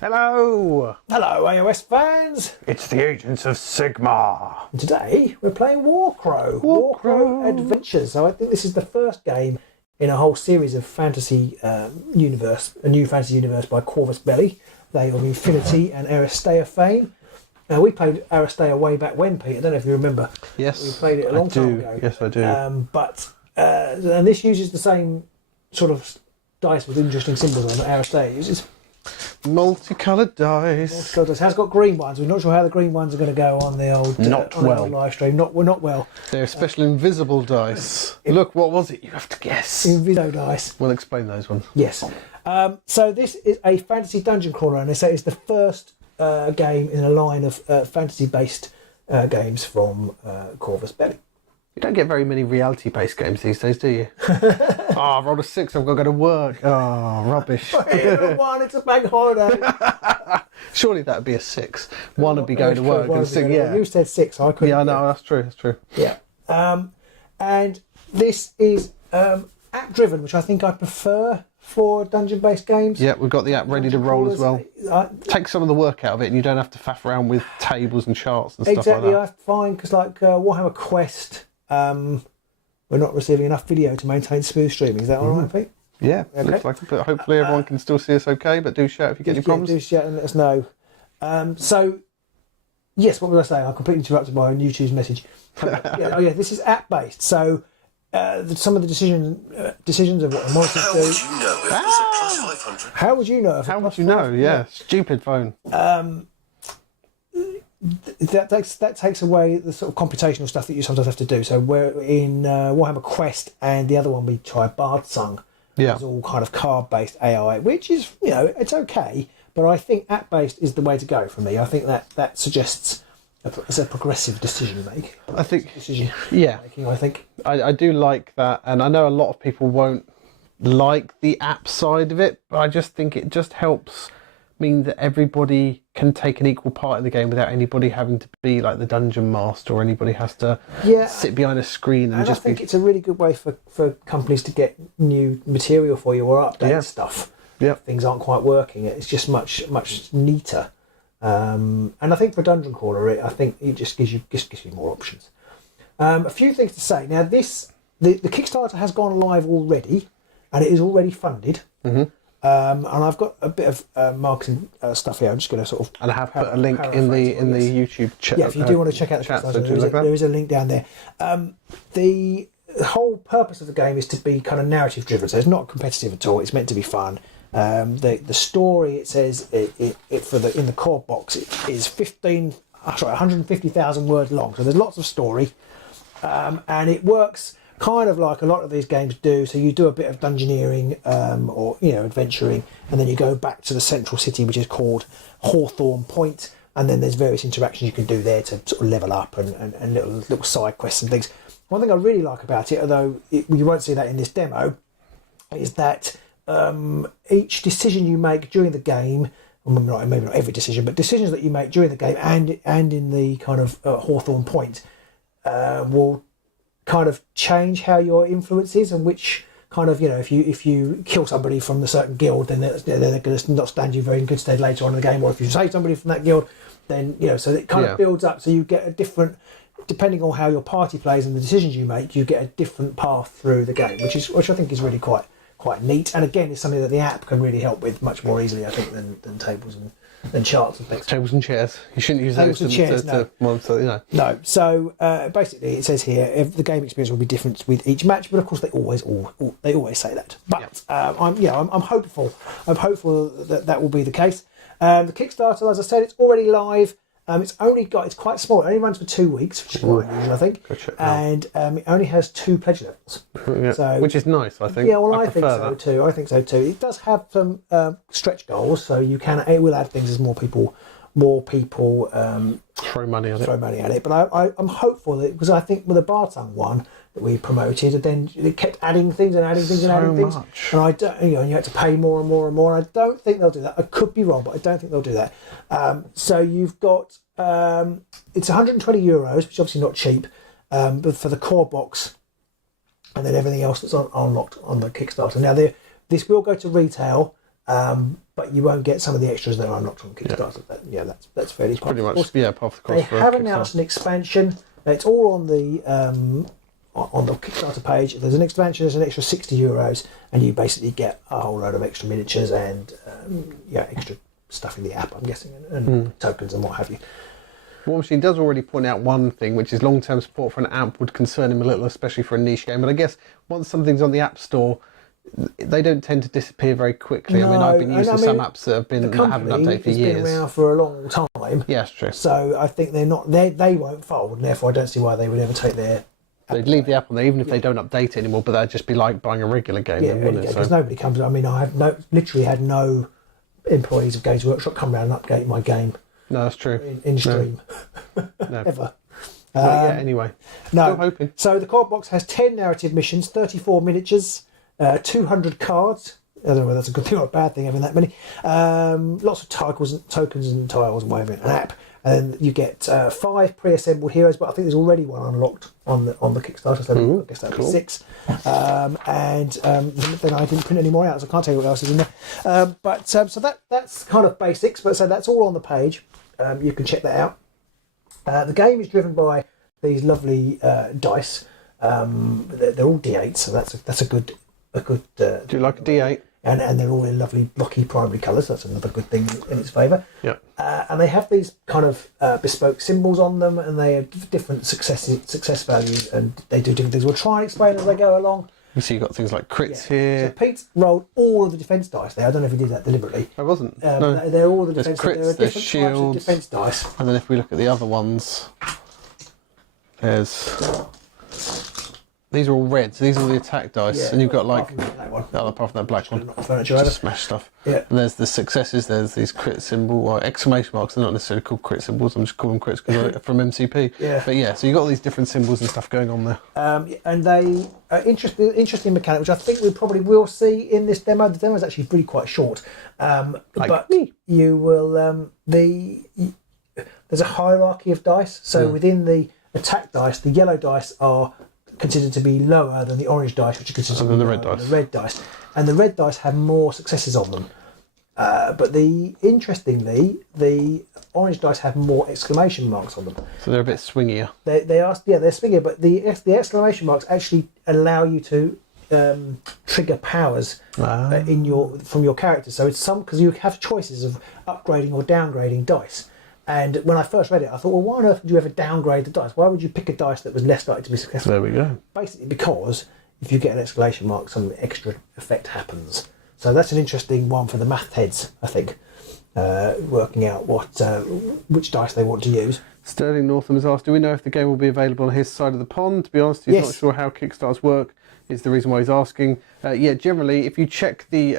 Hello! Hello, AOS fans! It's the Agents of Sigma. And today we're playing WARCROW. WARCROW Adventures. So I think this is the first game in a whole series of fantasy universe, a new fantasy universe by Corvus Belli. They are of Infinity and Aristea fame. We played Aristea way back when, Pete. I don't know if you remember. Yes, we played it a long time ago. Yes, I do. And this uses the same sort of dice with interesting symbols on that Aristea uses. Multicoloured dice. It has got green ones. We're not sure how the green ones are going to go on the old old live stream. Not well. They're special invisible dice. Look, what was it? You have to guess. Invisible dice. We'll explain those ones. Yes. So this is a fantasy dungeon crawler, and they say it's the first game in a line of fantasy-based games from Corvus Belli. You don't get very many reality-based games these days, do you? I rolled a 6, I've got to go to work. Oh, rubbish. One, it's a bank holiday. Surely that would be a 6. One would be going to work and 6, yeah. You said 6, so I couldn't. Yeah, no, that's true. Yeah. And this is app-driven, which I think I prefer for dungeon-based games. Yeah, we've got the app ready to roll as well. Take some of the work out of it, and you don't have to faff around with tables and charts and stuff like that. Exactly, I find, because like Warhammer Quest, we're not receiving enough video to maintain smooth streaming. Is that all right, Pete? Yeah, okay. Looks like it, but hopefully everyone can still see us okay, but do shout if you get any problems. Do shout and let us know. So, yes, what was I saying? I'm completely interrupted by a YouTube's message. This is app-based, so some of the decisions of what the monsters do. How would you know? How would you know? Yeah, stupid phone. That takes away the sort of computational stuff that you sometimes have to do. So we're in Warhammer Quest, and the other one we tried, Bardsung. Yeah, it's all kind of card-based AI, which is, it's okay, but I think app-based is the way to go for me. I think that suggests it's a progressive decision making. I think making. I think I do like that, and I know a lot of people won't like the app side of it, but I just think it just helps mean that everybody can take an equal part in the game without anybody having to be like the dungeon master, or anybody has to sit behind a screen and just. I think it's a really good way for companies to get new material for you or update stuff. Yeah, things aren't quite working. It's just much neater. And I think for Dungeon Crawler, I think it just gives you more options. A few things to say. Now, the Kickstarter has gone live already, and it is already funded. Mm-hmm. And I've got a bit of marketing stuff here. I'm just going to sort of. And I have put a link in the YouTube chat. Yeah, if you do want to check out the Kickstarter, there is a link down there. The whole purpose of the game is to be kind of narrative driven, so it's not competitive at all. It's meant to be fun. The story, it says in the CoreBox, it is 150,000 words long, so there's lots of story, and it works kind of like a lot of these games do. So you do a bit of dungeoneering or adventuring, and then you go back to the central city, which is called Hawthorne Point, and then there's various interactions you can do there to sort of level up and little side quests and things. One thing I really like about it, although you won't see that in this demo, is that each decision you make during the game, maybe not every decision, but decisions that you make during the game and in the kind of Hawthorne Point will kind of change how your influence is, and which kind of, if you kill somebody from a certain guild, then they're going to not stand you very in good stead later on in the game, or if you save somebody from that guild, then so it kind of builds up, so you get a different, depending on how your party plays and the decisions you make, you get a different path through the game, which I think is really quite neat, and again it's something that the app can really help with much more easily, I think, than tables and charts and things. Tables and chairs. You shouldn't use those No. So basically, it says here the game experience will be different with each match, but of course they always say that. But I'm hopeful. I'm hopeful that will be the case. The Kickstarter, as I said, it's already live. It's quite small. It only runs for 2 weeks, which is quite unusual, I think. And it only has 2 pledge levels. Yeah, so, which is nice, I think. Yeah, well, I think so too. I think so too. It does have some stretch goals, so it will add things as more people throw money at it. But I'm hopeful that, because I think with the Bartung one that we promoted, and then it kept adding things and adding things and adding things, and I don't, and you had to pay more and more and more. I don't think they'll do that. I could be wrong, but I don't think they'll do that. So you've got it's €120, which is obviously not cheap, but for the CoreBox, and then everything else that's unlocked on the Kickstarter. Now this will go to retail, but you won't get some of the extras that are unlocked on Kickstarter. That's fairly pretty much part of the cost. They for have Kickstarter. announced an expansion. It's all on the Kickstarter page. If there's an expansion, there's an extra €60, and you basically get a whole load of extra miniatures and extra stuff in the app, I'm guessing, and tokens and what have you. War Machine does already point out one thing, which is long-term support for an app would concern him a little, especially for a niche game. But I guess once something's on the App Store, they don't tend to disappear very quickly. No, I mean, I've been using some apps that haven't updated for years. Been around for a long time. Yeah, it's true. So I think they won't fold, and therefore I don't see why they would ever take their. They'd leave the app on there, even if they don't update it anymore. But that'd just be like buying a regular game, wouldn't it? Because nobody comes. I mean, I have literally had no employees of Games Workshop come around and update my game. No, that's true. In stream, no. ever. Anyway, no. Still hoping. So the CoreBox has 10 narrative missions, 34 miniatures, 200 cards. I don't know whether that's a good thing or a bad thing having that many. Lots of tokens and tiles and whatever, an app. And then you get 5 pre-assembled heroes, but I think there's already one unlocked on the Kickstarter, so I guess that'll be 6. Then I didn't print any more out, so I can't tell you what else is in there. So that's kind of basics, but so that's all on the page. You can check that out. The game is driven by these lovely dice. They're all D8s, so that's a good. Do you like a D8? And they're all in lovely blocky primary colours. That's another good thing in its favour. Yeah. And they have these kind of bespoke symbols on them, and they have different success values, and they do different things. We'll try and explain as they go along. You see, you've got things like crits here. So Pete rolled all of the defence dice there. I don't know if he did that deliberately. I wasn't. No. They're all the defence. Crits, there are different shields, types of defence dice. And then if we look at the other ones, these are all red, so these are all the attack dice, and you've got like apart from that black one, just smash stuff. Yeah. And there's the successes. There's these crit symbol or exclamation marks. They're not necessarily called crit symbols. I'm just calling them crits because they're from MCP. Yeah. But yeah, so you've got all these different symbols and stuff going on there. And they interesting mechanic, which I think we probably will see in this demo. The demo is actually really quite short, but me. You will there's a hierarchy of dice. So within the attack dice, the yellow dice are considered to be lower than the orange dice, which are considered to be the lower red than dice. the red dice. And the red dice have more successes on them. But interestingly, the orange dice have more exclamation marks on them. So they're a bit swingier. They're swingier, but the exclamation marks actually allow you to trigger powers from your character. So it's because you have choices of upgrading or downgrading dice. And when I first read it, I thought, well, why on earth would you ever downgrade the dice? Why would you pick a dice that was less likely to be successful? There we go. Basically, because if you get an exclamation mark, some extra effect happens. So that's an interesting one for the math heads, I think, working out which dice they want to use. Sterling Northam has asked, do we know if the game will be available on his side of the pond? To be honest, he's not sure how Kickstarters work, is the reason why he's asking. Generally, if you check the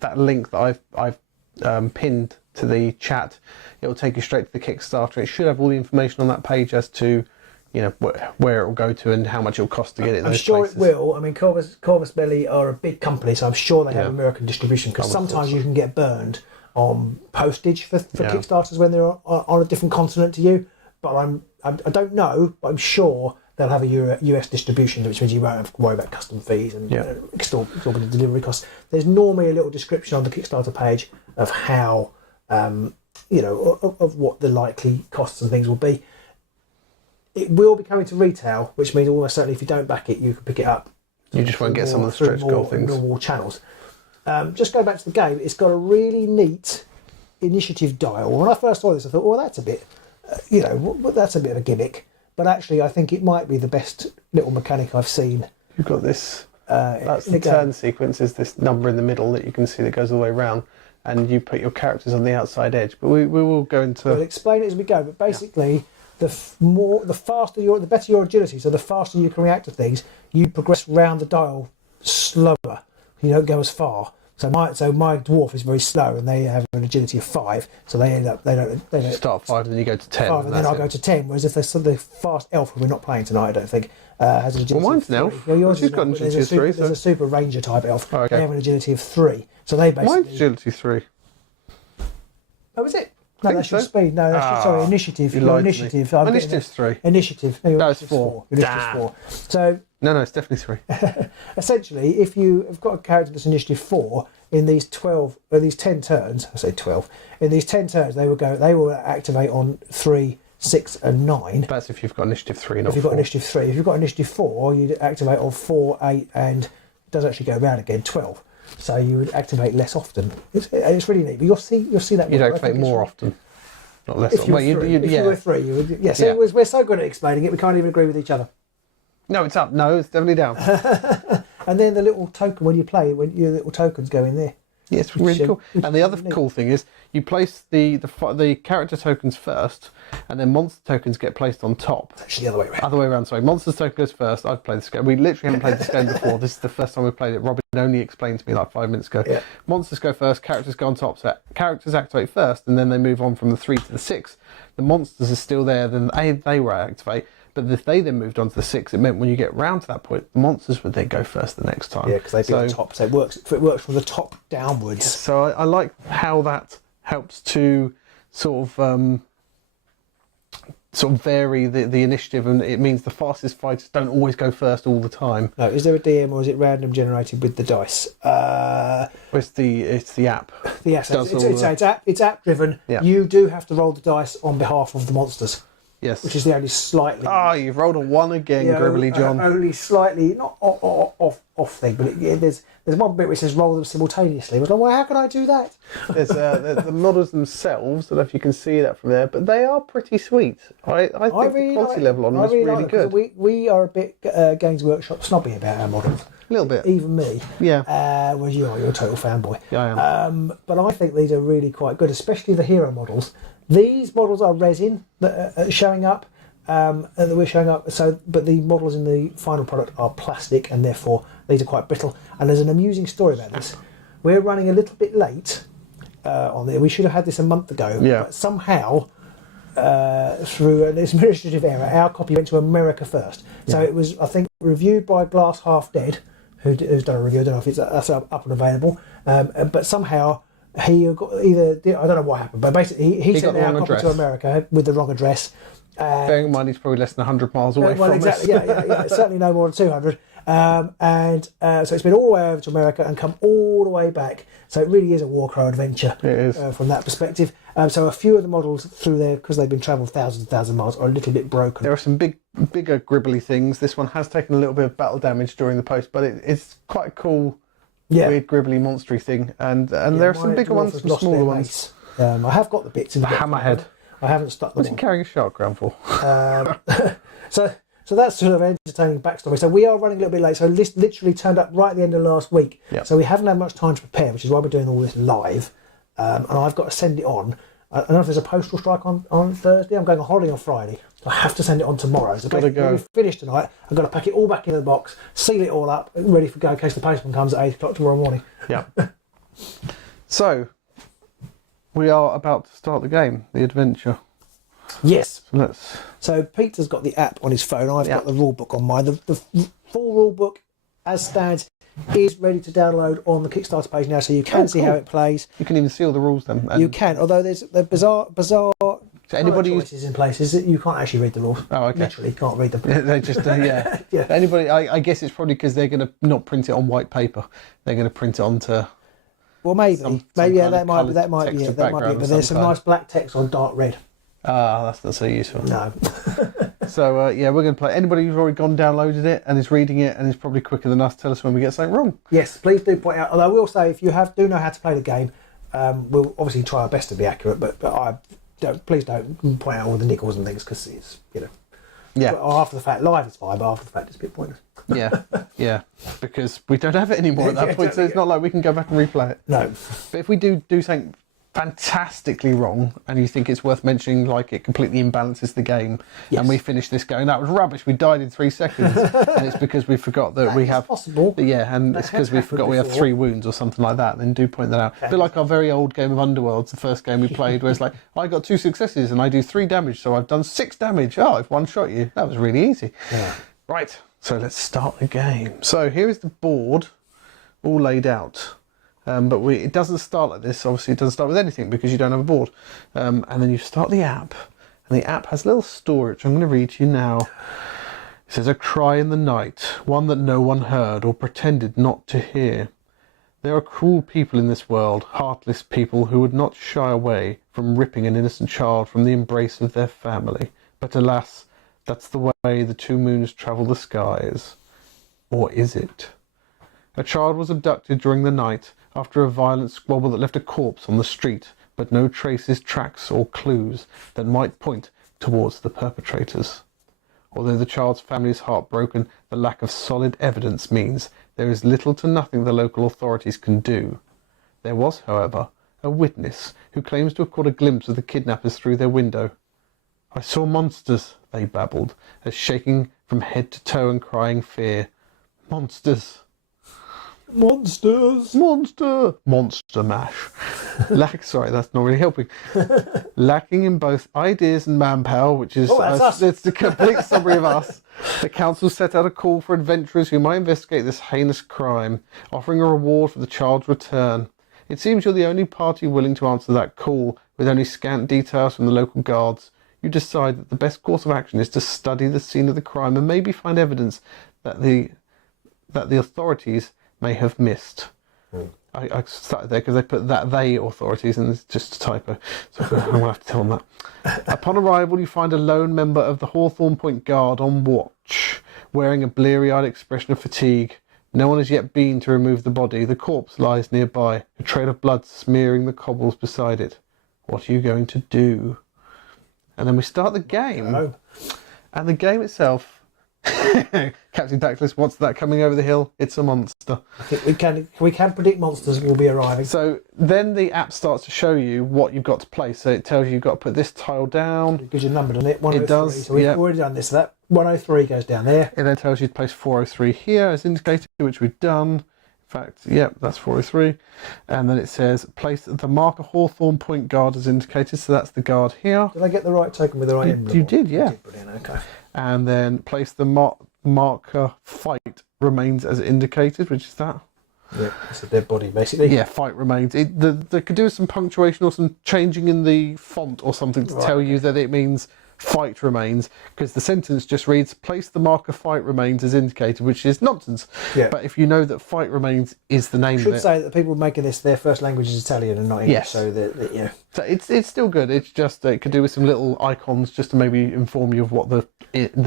that link that I've pinned to the chat, it will take you straight to the Kickstarter. It should have all the information on that page as to, where it will go to and how much it will cost to get it. I'm sure places. It will. I mean, Corvus Belli are a big company, so I'm sure they have American distribution. Because sometimes you can get burned on postage for Kickstarters when they're on a different continent to you. But I don't know, but I'm sure they'll have a US distribution, which means you won't have to worry about custom fees and exorbitant delivery costs. There's normally a little description on the Kickstarter page of how. Of what the likely costs and things will be. It will be coming to retail, which means almost certainly if you don't back it, you can pick it up. You just won't get some of the stretch goal things. Normal channels. Just going back to the game, it's got a really neat initiative dial. When I first saw this, I thought, well, that's a bit, that's a bit of a gimmick. But actually, I think it might be the best little mechanic I've seen. You've got this. That's the turn sequence. Is this number in the middle that you can see that goes all the way around. And you put your characters on the outside edge, but we will go into. We'll explain it as we go. But basically, the better your agility. So the faster you can react to things, you progress round the dial slower. You don't go as far. So my dwarf is very slow, and they have an agility of 5. So they don't start 5, and then you go to 10. 5, and then I go to 10. Whereas if there's the fast elf, we're not playing tonight, I don't think, has an agility. Well, mine's an elf. Yours she's got an agility of 3. There's a super ranger type elf. Oh, okay. They have an agility of 3. So they basically. Mine's agility 3. Oh, is it? No, that's your speed. No, that's sorry, initiative. Your initiative. Initiative's 3. Initiative. No, it's 4. Initiative's 4. So no, it's definitely 3. Essentially, if you have got a character that's initiative 4, in these 10 turns, I say 12, in these 10 turns they will activate on 3, 6 and 9. That's if you've got initiative 3, not if you've got 4. initiative 3. If you've got initiative 4, you'd activate on 4, 8 and it does actually go around again, 12. So you would activate less often. It's really neat. But you'll see that. You'd activate more often, not less. If you were 3, you would. Yeah. So we're so good at explaining it, we can't even agree with each other. No, it's up. No, it's definitely down. And then the little token when you play, when your little tokens go in there. Yeah, it's really cool. And the other cool thing is you place the character tokens first, and then monster tokens get placed on top. It's actually the other way around. Other way around, sorry. Monsters token goes first. I've played this game. We literally haven't played this game before. This is the first time we played it. Robin only explained to me like 5 minutes ago. Yeah. Monsters go first, characters go on top. So characters activate first, and then they move on from the 3 to the 6. The monsters are still there, then they will activate. But if they then moved on to the 6, it meant when you get round to that point, the monsters would then go first the next time. Yeah, because they'd be on top. So it works from the top downwards. So I like how that helps to sort of vary the initiative, and it means the fastest fighters don't always go first all the time. No, is there a DM or is it random generated with the dice? It's the app. The app. It's app driven. Yeah. You do have to roll the dice on behalf of the monsters. Yes. Which is the only slightly. You've rolled a 1 again, Gribbly John. Only slightly, not off thing, but there's one bit which says roll them simultaneously. I was like, well, how can I do that? There's the models themselves. I don't know if you can see that from there, but they are pretty sweet. I think the quality level on them is really good. We are a bit Games Workshop snobby about our models. A little bit. Even me. Yeah. Whereas you're a total fanboy. Yeah, I am. But I think these are really quite good, especially the hero models. These models are resin that are showing up, that we're showing up. But the models in the final product are plastic, and therefore these are quite brittle. And there's an amusing story about this. We're running a little bit late on there. We should have had this a month ago. Yeah. But somehow, through an administrative error, our copy went to America first. So it was, I think, reviewed by Glass Half Dead, who's done a review. I don't know if that's up and available. But somehow he got I don't know what happened, but basically he sent our copy to America with the wrong address. Bearing in mind he's probably less than 100 miles away from exactly, us. Yeah, certainly no more than 200. So it's been all the way over to America and come all the way back. So it really is a WARCROW adventure. It is. From that perspective. So a few of the models through there, because they've been travelled thousands and thousands of miles, are a little bit broken. There are some bigger gribbly things. This one has taken a little bit of battle damage during the post, but it's quite a cool, weird gribbly monstery thing. And there are some bigger ones, some smaller ones. I have got the bits in the hammerhead. I haven't stuck them. What's he carrying a shark around for? So that's sort of entertaining backstory. So we are running a little bit late. So this literally turned up right at the end of last week. Yep. So we haven't had much time to prepare, which is why we're doing all this live. And I've got to send it on. I don't know if there's a postal strike on Thursday. I'm going on holiday on Friday. So I have to send it on tomorrow. So gotta go. We've finished tonight. I've got to pack it all back into the box, seal it all up, ready for go in case the postman comes at 8 o'clock tomorrow morning. Yeah. So we are about to start the game, the adventure. Yes. Let's. So Peter's got the app on his phone. I've got the rule book on mine. The full rule book, as stands, is ready to download on the Kickstarter page now, so you can see how it plays. You can even see all the rules then. You can, although there's the bizarre so anybody choices in places that you can't actually read the rules. Oh, okay. Literally can't read them. They just yeah. Anybody, I guess it's probably because they're going to not print it on white paper. They're going to print it onto. Well, maybe that might be it. But there's some nice black text on dark red. That's not so useful. No. So we're going to play. Anybody who's already gone downloaded it and is reading it and is probably quicker than us, tell us when we get something wrong. Yes, please do point out. Although I will say, if you do know how to play the game, we'll obviously try our best to be accurate. But please don't point out all the nickels and things, because it's Yeah. After the fact, live is fine, but after the fact, it's a bit pointless. Yeah, because we don't have it anymore at that point, so it's not like we can go back and replay it. No. But if we do something fantastically wrong and you think it's worth mentioning, like it completely imbalances the game, and we finish this going, that was rubbish, we died in 3 seconds, and it's because we forgot that we have possible. Yeah, and it's because we forgot we have 3 wounds or something like that, then do point that out. A bit like our very old game of Underworlds, the first game we played, where it's like, I got 2 successes and I do 3 damage, so I've done 6 damage. I've one shot you. That was really easy. Right, so let's start the game. So here is the board all laid out. But it doesn't start like this. Obviously, it doesn't start with anything because you don't have a board. And then you start the app, and the app has a little story, which I'm going to read to you now. It says, "A cry in the night, one that no one heard or pretended not to hear. There are cruel people in this world, heartless people who would not shy away from ripping an innocent child from the embrace of their family. But alas, that's the way the two moons travel the skies. Or is it? A child was abducted during the night after a violent squabble that left a corpse on the street, but no traces, tracks or clues that might point towards the perpetrators. Although the child's family is heartbroken, the lack of solid evidence means there is little to nothing the local authorities can do. There was, however, a witness who claims to have caught a glimpse of the kidnappers through their window. "I saw monsters," they babbled, as shaking from head to toe and crying fear. "Monsters! Monsters! Monster mash." Sorry, that's not really helping. Lacking in both ideas and manpower, which is it's the complete summary of us. The council set out a call for adventurers who might investigate this heinous crime, offering a reward for the child's return. It seems you're the only party willing to answer that call, with only scant details from the local guards. You decide that the best course of action is to study the scene of the crime and maybe find evidence that the authorities may have missed. I started there because they put that they authorities and it's just a typo, so I'm going to have to tell them that. Upon arrival, you find a lone member of the Hawthorne Point Guard on watch, wearing a bleary-eyed expression of fatigue. No one has yet been to remove the body. The corpse lies nearby, a trail of blood smearing the cobbles beside it. What are you going to do? And then we start the game. Hello. And the game itself... Captain Daclus, what's that coming over the hill? It's a monster. I think we can predict monsters will be arriving. So then the app starts to show you what you've got to place. So it tells you you've got to put this tile down. It gives you a number, doesn't it? 103. It does. So we've already done this. So that 103 goes down there. It then tells you to place 403 here as indicated, which we've done. In fact, yep, that's 403. And then it says place the marker Hawthorne Point Guard as indicated. So that's the guard here. Did I get the right token with the right emblem? You did, yeah. Brilliant, okay. And then place the marker fight remains as indicated, which is that. Yeah, it's a dead body, basically. Yeah, fight remains. They could do some punctuation or some changing in the font or something to tell you that it means fight remains, because the sentence just reads place the marker fight remains as indicated, which is nonsense. Yeah. But if you know that fight remains is the name of it. I should say that the people making this, their first language is Italian and not English, yes. So that yeah. So it's still good. It's just it could do with some little icons just to maybe inform you of what the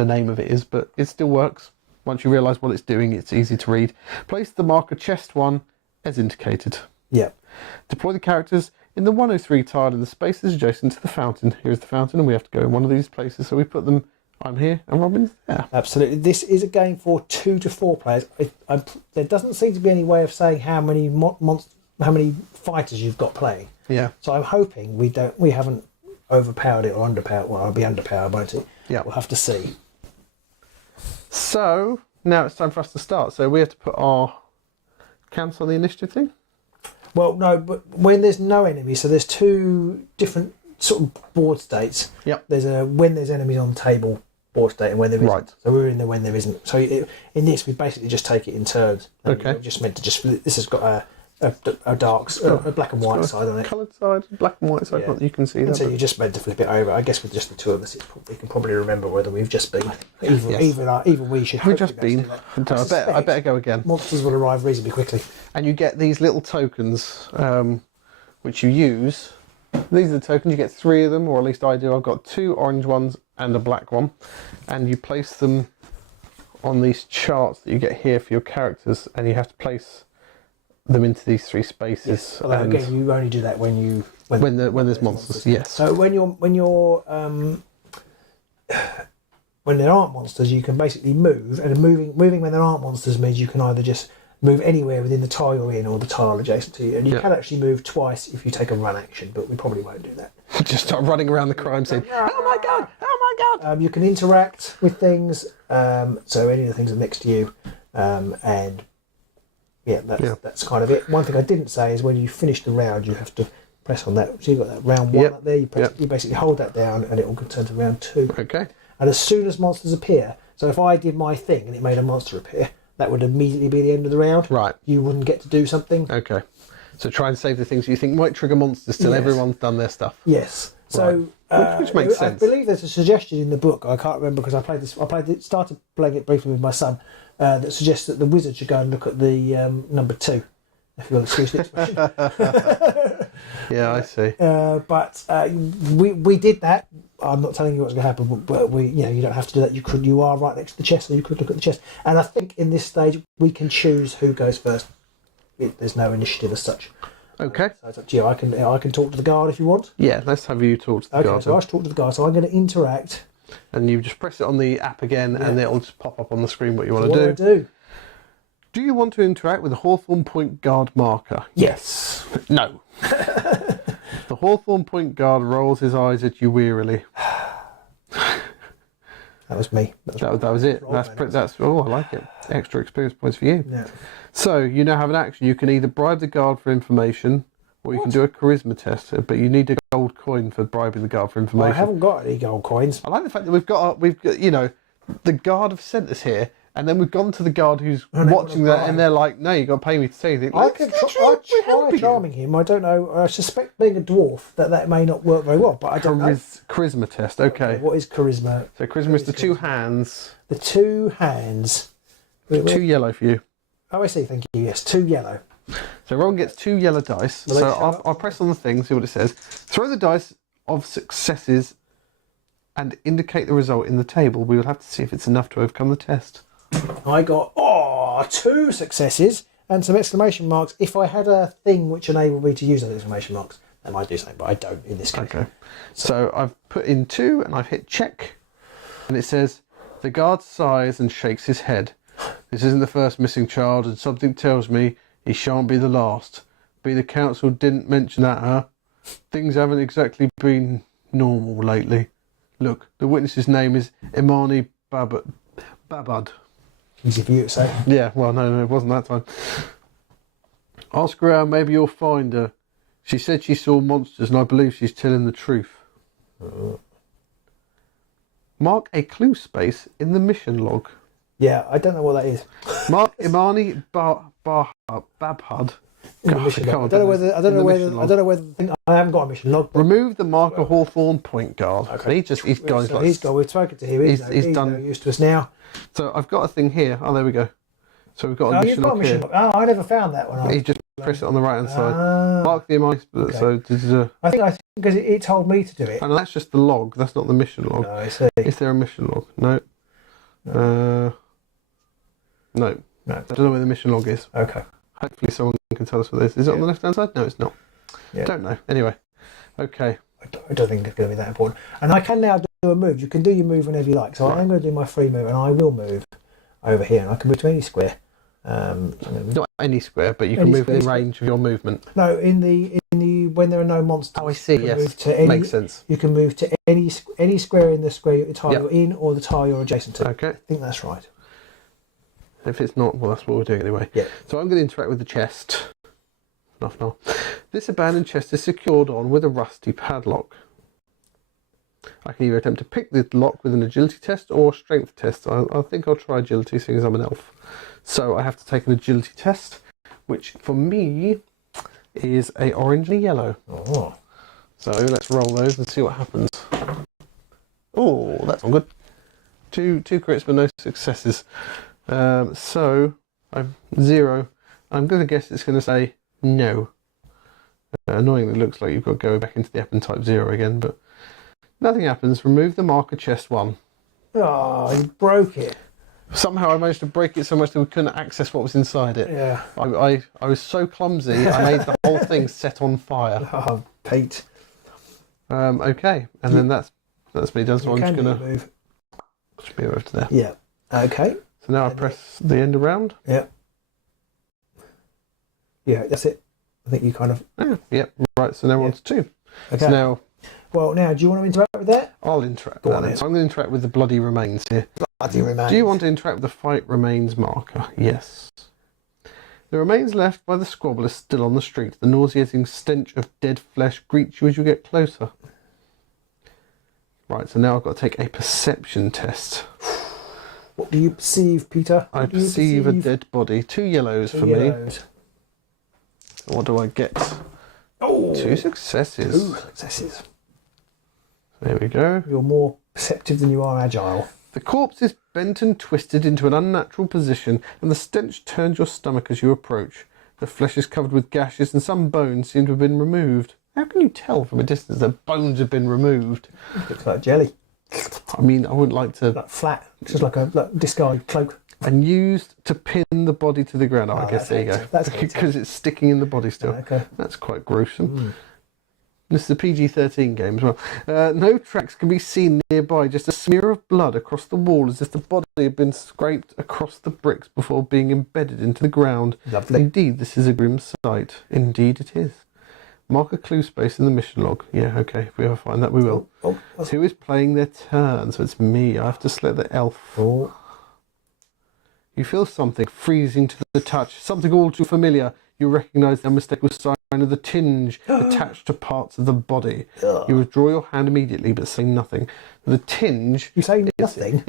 name of it is, but it still works. Once you realise what it's doing, it's easy to read. Place the marker chest 1 as indicated. Yeah. Deploy the characters in the 103 tile in the spaces adjacent to the fountain. Here's the fountain, and we have to go in one of these places. So we put them. I'm here, and Robin's there. Absolutely. This is a game for 2 to 4 players. There doesn't seem to be any way of saying how many how many fighters you've got playing. Yeah. So I'm hoping we haven't overpowered it or underpowered. Well, I'll be underpowered, won't it? Yeah. We'll have to see. So now it's time for us to start. So we have to put our cancel the initiative thing. Well, no, but when there's no enemies, so there's 2 different sort of board states. Yep. There's a when there's enemies on the table board state and when there isn't. Right. So we're in the when there isn't. So in this, we basically just take it in turns. Okay. We're just meant to this has got a black and white side on it. Coloured side, black and white side. Yeah. Not that you can see that. So you're just meant to flip it over. I guess with just the 2 of us, we can probably remember whether we've just been. Even we should. We've just been. I better go again. Monsters will arrive reasonably quickly. And you get these little tokens, which you use. These are the tokens. You get 3 of them, or at least I do. I've got 2 orange ones and a black one, and you place them on these charts that you get here for your characters, and you have to place them into these 3 spaces. Yes. Although again, you only do that when there's monsters. Yes. So when there aren't monsters, you can basically move, and moving when there aren't monsters means you can either just move anywhere within the tile you're in or the tile adjacent to you, and you can actually move twice if you take a run action, but we probably won't do that. Just start running around the crime scene. Oh my god! Oh my god! You can interact with things, so any of the things are next to you, and. Yeah, that's kind of it. One thing I didn't say is when you finish the round, you have to press on that. So you've got that round 1 up there. You basically hold that down, and it will turn to round 2. Okay. And as soon as monsters appear, so if I did my thing and it made a monster appear, that would immediately be the end of the round. Right. You wouldn't get to do something. Okay. So try and save the things you think might trigger monsters till everyone's done their stuff. Yes. So which makes sense. I believe there's a suggestion in the book. I can't remember because I started playing it briefly with my son. That suggests that the wizard should go and look at the number 2 if you want to excuse the expression. Yeah, I see. But we did that. I'm not telling you what's going to happen, but you don't have to do that. You are right next to the chest, so you could look at the chest. And I think in this stage we can choose who goes first. There's no initiative as such. Okay. So it's up to you. I can talk to the guard if you want. Yeah, let's have you talk to the guard. Okay, so I should talk to the guard. So I'm going to interact. And you just press it on the app again, and it'll just pop up on the screen what you want What to do I do? Do you want to interact with the Hawthorne Point Guard marker? Yes. No. The Hawthorne Point Guard rolls his eyes at you wearily. That was me. That was it. That's oh, I like it. Extra experience points for you. Yeah. So you now have an action. You can either bribe the guard for information, or you can do a charisma test. But you need a gold coin for bribing the guard for information. I haven't got any gold coins. I like the fact that we've got the guard have sent us here, and then we've gone to the guard who's watching that, and they're like, "No, you got to pay me to say anything." I try charming him. I don't know. I suspect being a dwarf that may not work very well, but I don't know. Charisma test. Okay. What is charisma? So charisma is the two hands. The two hands. Two yellow for you. Oh, I see. Thank you. Yes, 2 yellow. So everyone gets 2 yellow dice. So I'll press on the thing, see what it says. Throw the dice of successes and indicate the result in the table. We will have to see if it's enough to overcome the test. I got 2 successes and some exclamation marks. If I had a thing which enabled me to use those exclamation marks, that might do something, but I don't in this case. Okay. So I've put in 2 and I've hit check, and it says the guard sighs and shakes his head. This isn't the first missing child, and something tells me he shan't be the last. Be the council didn't mention that, huh? Things haven't exactly been normal lately. Look, the witness's name is Imani Babad. Easy for you to say. Yeah, well, no, it wasn't that time. Ask around, maybe you'll find her. She said she saw monsters, and I believe she's telling the truth. Mark a clue space in the mission log. Yeah, I don't know what that is. Mark Imani Babhad. I don't know whether I haven't got a mission log. Remove the marker Hawthorne Point Guard. Okay. We've spoken to him. He's done. Used to us now. So I've got a thing here. Oh, there we go. So we've got a mission log here. Oh, I never found that one. You just press it on the right hand side. Mark the MI. Okay. So I think because it told me to do it. And that's just the log. That's not the mission log. No, I see. Is there a mission log? No. No. I don't know where the mission log is. Okay. Hopefully someone can tell us what it is. Is it on the left hand side? No, it's not. Yeah. Don't know. Anyway. Okay. I don't think it's going to be that important. And I can now do a move. You can do your move whenever you like. So I'm going to do my free move, and I will move over here, and I can move to any square. Not any square, but you can move in range of your movement. No, in the when there are no monsters. Oh, I see. Yes, makes sense. You can move to any square in the square tile you're in, or the tile you're adjacent to. Okay. I think that's right. If it's not, well, that's what we're doing anyway. Yeah. So I'm going to interact with the chest. No. This abandoned chest is secured on with a rusty padlock. I can either attempt to pick the lock with an agility test or a strength test. I think I'll try agility, seeing as I'm an elf. So I have to take an agility test, which for me is a orange and a yellow. Oh. So let's roll those and see what happens. Oh, that's all good. Two crits but no successes. So I'm 0. I'm going to guess it's going to say no. Annoyingly, it looks like you've got to go back into the app and type 0 again, but nothing happens. Remove the marker chest 1. Oh, you broke it. Somehow I managed to break it so much that we couldn't access what was inside it. Yeah. I was so clumsy, I made the whole thing set on fire. Oh, Pete. Okay, and then that's me done, so I'm just going to move. Should be over to there. Yeah. Okay. So now I press the end around. Yeah. Yeah, that's it. I think you kind of... Yeah, right, so now we're on to 2. Okay. So now... Well, now, do you want to interact with that? I'll interact with that. So I'm going to interact with the bloody remains here. Bloody remains. Do you want to interact with the fight remains marker? Yes. The remains left by the squabble is still on the street. The nauseating stench of dead flesh greets you as you get closer. Right, so now I've got to take a perception test. What do you perceive, Peter? I perceive a dead body. 2 yellows for me. What do I get? Oh, 2 successes. 2 successes. There we go. You're more perceptive than you are agile. The corpse is bent and twisted into an unnatural position, and the stench turns your stomach as you approach. The flesh is covered with gashes and some bones seem to have been removed. How can you tell from a distance that bones have been removed? Looks like jelly. I mean, I wouldn't like to... Like flat, just like a discard cloak. And used to pin the body to the ground. Oh, I guess there you go. That's because it's sticking in the body still. Okay. That's quite gruesome. This is a PG-13 game as well. No tracks can be seen nearby, just a smear of blood across the wall as if the body had been scraped across the bricks before being embedded into the ground. Lovely. Indeed, this is a grim sight. Indeed it is. Mark a clue space in the mission log. Yeah, okay, if we ever find that, we will. Who is playing their turn? So it's me. I have to select the elf. You feel something freezing to the touch, something all too familiar. You recognise the unmistakable sign of the tinge attached to parts of the body. You withdraw your hand immediately, but say nothing. The tinge... You say nothing?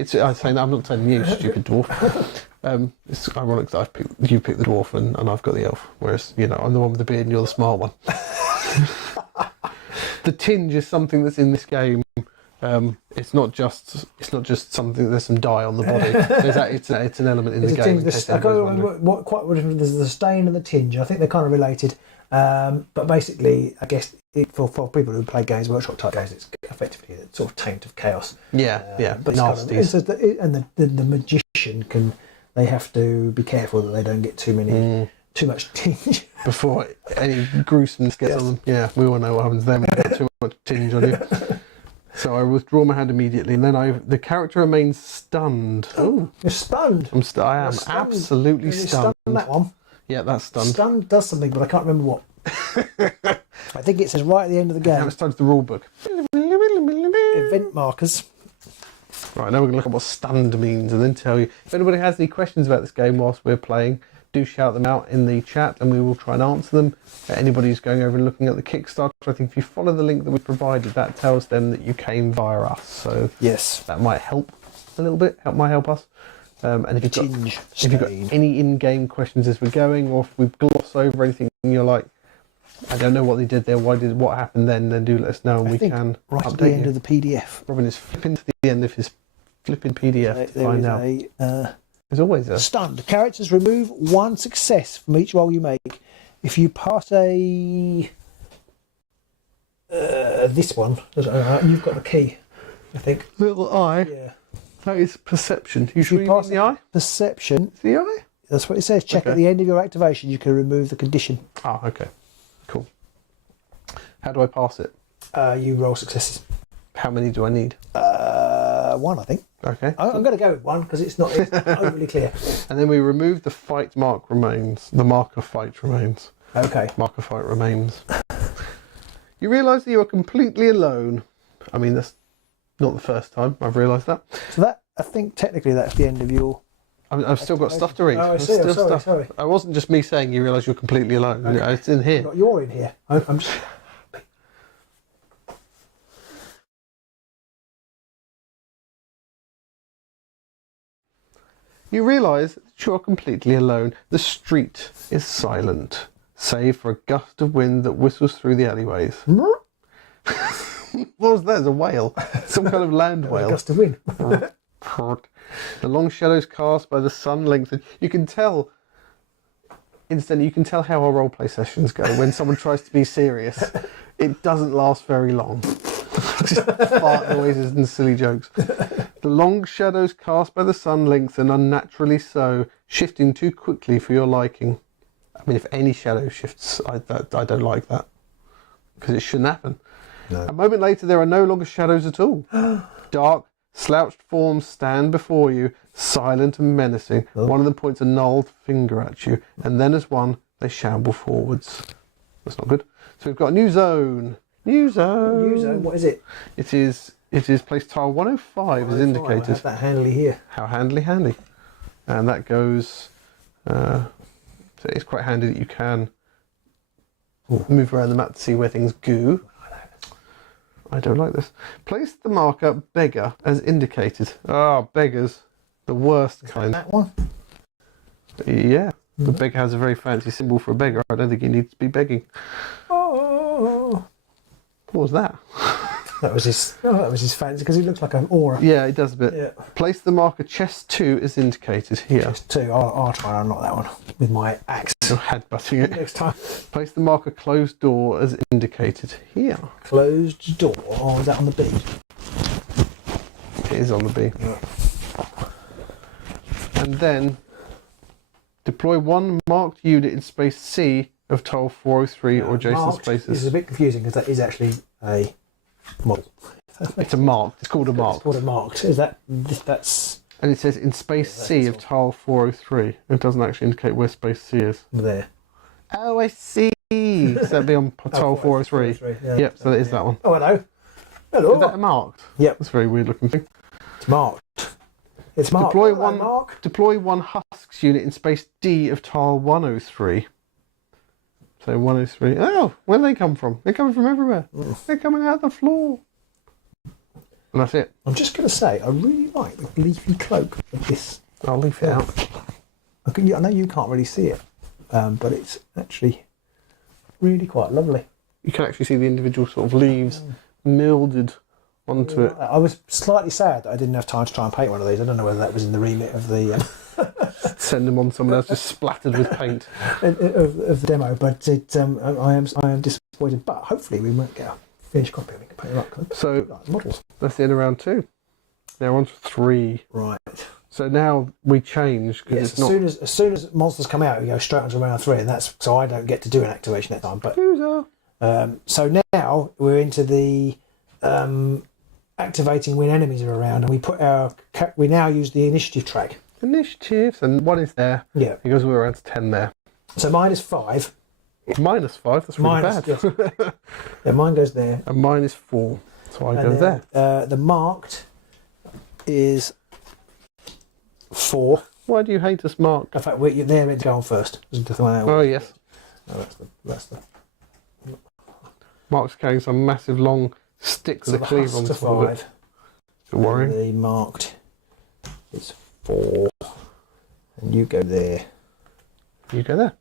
I'm not telling you, stupid dwarf. It's ironic that you picked the dwarf and I've got the elf, whereas, you know, I'm the one with the beard and you're the smart one. The tinge is something that's in this game. It's not just something. There's some dye on the body. It's an element in the game. I can't remember what there's the stain and the tinge. I think they're kind of related. But basically, I guess for people who play games, workshop type games, it's effectively a sort of taint of chaos. Yeah, but nasties. And the magician they have to be careful that they don't get too much tinge before any gruesomeness gets on them. Yeah, we all know what happens then when you get too much tinge on you. So I withdraw my hand immediately, and then the character remains stunned. Oh, you're stunned. I am stunned. Absolutely stunned. Stunned that one. Yeah, that's stunned. Stunned does something, but I can't remember what. I think it says right at the end of the game. Now it's time to the rule book. Event markers. Right, now we're going to look at what stunned means and then tell you. If anybody has any questions about this game whilst we're playing, do shout them out in the chat and we will try and answer them. Anybody who's going over and looking at the Kickstarter, I think if you follow the link that we provided, that tells them that you came via us. So yes, that might help a little bit, might help us. And if you've got any in-game questions as we're going, or if we gloss over anything and you're like, I don't know what they did there, what happened then do let us know and we can right update at the end you. of the PDF. Robin is flipping to the end of his flipping PDF to find out. There's always a... Stunned. Characters remove one success from each roll you make. If you pass this one, you've got the key, I think. Little eye? Yeah. That is perception. If you pass the eye? Perception. The eye? That's what it says. Check at the end of your activation, you can remove the condition. Ah, okay. Cool. How do I pass it? You roll successes. How many do I need? One, I think. Okay. I'm going to go with one because it's not overly clear. And then we remove the fight mark remains. The marker fight remains. Okay. Marker fight remains. You realise that you are completely alone. I mean, that's not the first time I've realised that. So that, I think technically that's the end of your... I've still got stuff to read. Oh, I see. Sorry. I wasn't just me saying you realise you're completely alone. Okay. It's in here. You're in here. I'm just... You realise that you're completely alone. The street is silent, save for a gust of wind that whistles through the alleyways. What was that? It's a whale. Some kind of land whale. A gust of wind. The long shadows cast by the sun lengthen. You can tell... Instantly, you can tell how our roleplay sessions go. When someone tries to be serious, it doesn't last very long. Just fart noises and silly jokes. The long shadows cast by the sun lengthen unnaturally so, shifting too quickly for your liking. I mean, if any shadow shifts, I don't like that. Because it shouldn't happen. No. A moment later, there are no longer shadows at all. Dark, slouched forms stand before you, silent and menacing. Oh. One of them points a gnarled finger at you, and then as one, they shamble forwards. That's not good. So we've got a new zone. New zone. What is it? It is place tile 105 as indicated. I have that handily here. How handy. And that goes... so it's quite handy that you can move around the map to see where things go. I don't like this. Place the marker beggar as indicated. Ah, beggars. The worst kind. That one? Yeah. The beggar has a very fancy symbol for a beggar. I don't think he needs to be begging. Oh. What was that? That was his fancy, because he looks like an aura. Yeah, it does a bit. Yeah. Place the marker chest 2 as indicated here. Chest 2. I'll try and unlock that one with my axe. You're headbutting it. Next time. Place the marker closed door as indicated here. Closed door. Oh, is that on the B? It is on the B. Yeah. And then deploy one marked unit in space C of tile 403 or adjacent Marked spaces. This is a bit confusing because that is actually a model. It's a marked. It's called a marked. It's called a marked. Is that's And it says in space C of tile 403. It doesn't actually indicate where space C is. there? Oh, I see. So that'd be on tile 403. Yeah. Yep, so that is that one. Oh, hello. Hello. Is that a marked? Yep. That's a very weird looking thing. It's marked. It's marked. Deploy Hello, one. Mark. Deploy one husks unit in space D of tile 103. So 103. Oh, where do they come from? They're coming from everywhere. They're coming out of the floor. And that's it. I'm just going to say, I really like the leafy cloak of this. I'll leave it out. I know you can't really see it, but it's actually really quite lovely. You can actually see the individual sort of leaves milded onto it. I was slightly sad that I didn't have time to try and paint one of these. I don't know whether that was in the remit of the Send them on someone else just splattered with paint. of the demo, but I am disappointed. But hopefully we might get a finished copy and we can paint them up. So Like models. that's the end of round 2. Now on to 3. Right. So now we change because Yes. it's not. As soon as monsters come out, we go straight onto round 3, and that's so I don't get to do an activation that time. But so now we're into the activating when enemies are around, and we now use the initiative track. Initiatives, and 1 is there. Yeah. It goes all around to 10 there. So mine is 5. -5. That's really bad. Yes. Yeah, mine goes there. And mine is 4. So I And go then, there. The marked is 4. Why do you hate us, Mark? In fact, they're meant to go on first. Oh yes. No, that's the Mark's carrying some massive long stick with a cleaver on the to top of it. 5. It's worrying. The marked is 4, and you go there. You go there.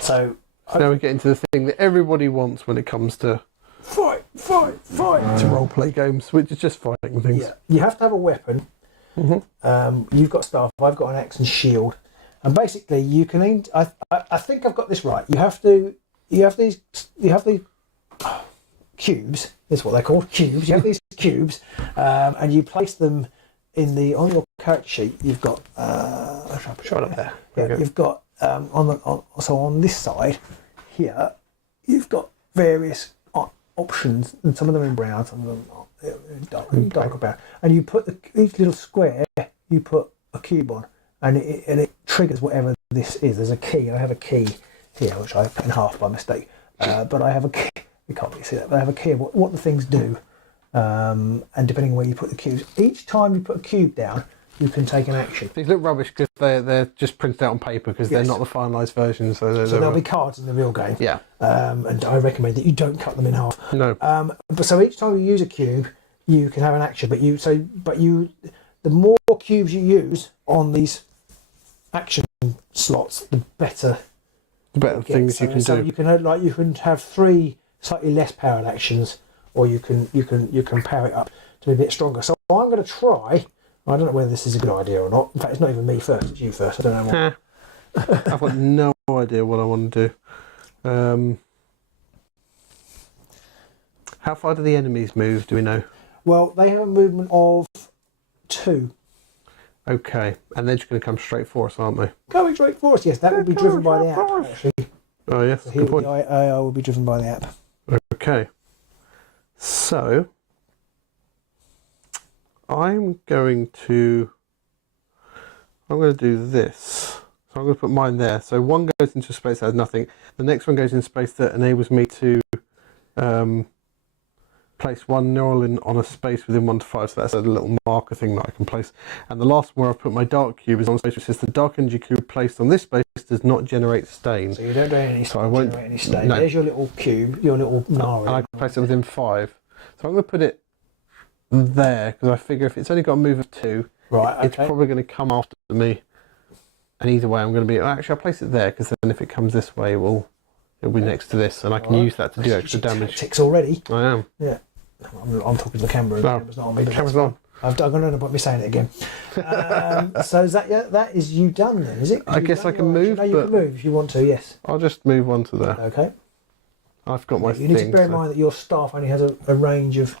So Now we get into the thing that everybody wants when it comes to fight. role-play games, which is just fighting things. Yeah, you have to have a weapon. You've got staff. I've got an axe and shield, and basically you can. I think I've got this right. You have these cubes. That's what they're called, cubes. You have these cubes, and you place them on your character sheet. You've got Right up there. yeah, you've got on this side here, you've got various options, and some of them are in brown, some of them are darker brown. And you put each little square, you put a cube on, and it triggers whatever this is. There's a key. I have a key here, which I cut in half by mistake. But I have a key. You can't really see that, but I have a key of what the things do. And depending on where you put the cubes, each time you put a cube down, you can take an action. These look rubbish because they're just printed out on paper because they're not the finalised version. So there'll be cards in the real game. Yeah. And I recommend that you don't cut them in half. No. But so each time you use a cube, you can have an action. But the more cubes you use on these action slots, the better. The better things you can do. You can have 3 slightly less powered actions, or you can power it up to be a bit stronger. So I'm going to try. I don't know whether this is a good idea or not. In fact, it's not even me first; it's you first. I don't know what. I've got no idea what I want to do. How far do the enemies move? Do we know? Well, they have a movement of 2. Okay, and they're just going to come straight for us, aren't they? Going straight for us. Yes, that will be driven by the app. Actually, Oh yes, good point. the AI will be driven by the app. Okay, so I'm going to do this. So I'm going to put mine there. So one goes into a space that has nothing. The next one goes in space that enables me to place one Neuralin on a space within 1 to 5. So that's a little marker thing that I can place. And the last one where I've put my dark cube is on a space which says the dark energy cube placed on this space does not generate stain. So you don't do any. So I won't generate any stain. No. There's your little cube, your little Nari. And I can place it within 5. So I'm going to put it there because I figure if it's only got a move of 2, right, okay. it's probably going to come after me. And either way, I'm going to be. Actually, I'll place it there because then if it comes this way, it'll be next to this, and I can use that to do extra damage. Tactics already. I am. Yeah. I'm talking to the camera. The camera's not on me. The camera's on. I'm going to end up me saying it again. So is that is you done then? Is it? I guess I can move. No, you can move if you want to. Yes. I'll just move on to there. Okay. I've got my. You need to bear in mind that your staff only has a range of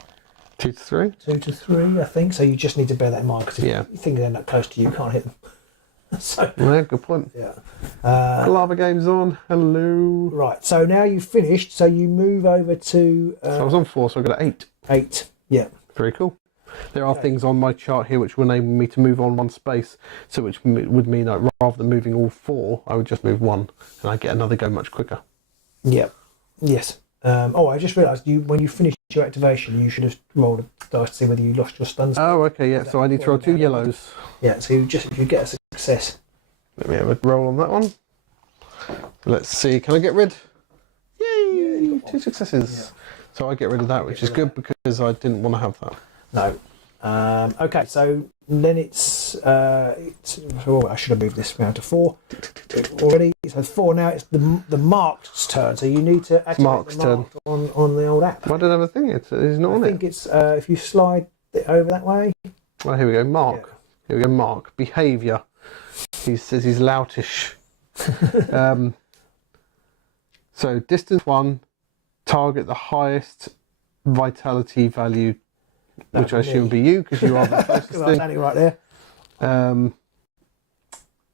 2 to 3. 2 to 3, I think. So you just need to bear that in mind because if Yeah. things end up close to you, you can't hit them. So Yeah, good point. yeah. Lava game's on. Hello. Right. So now you've finished. So you move over to. So I was on 4, so I got 8. 8. Yeah. Very cool. There are things on my chart here which will enable me to move on 1 space, so which would mean that rather than moving all 4, I would just move 1, and I get another go much quicker. Yeah. Yes. I just realised when you finished your activation, you should have rolled a dice to see whether you lost your stuns. Oh, okay, yeah. So I need to roll 2 yellows. Yeah. So if you get a success. Let me have a roll on that one. Let's see. Can I get rid? Yay! 2 successes. Yeah. So I get rid of that, which is good because I didn't want to have that. No. Okay, so then it's I should have moved this round to 4 already. So 4 now. It's the marked's turn. So you need to activate Mark's the marked on the old app. Well, I don't have a thing. It's not on it. I think it's if you slide it over that way. Well, here we go. Mark. Yeah. Here we go. Mark. Behaviour. He says he's loutish. So distance 1. Target the highest vitality value, which I assume would be you because you are the closest thing. I'm standing right there. And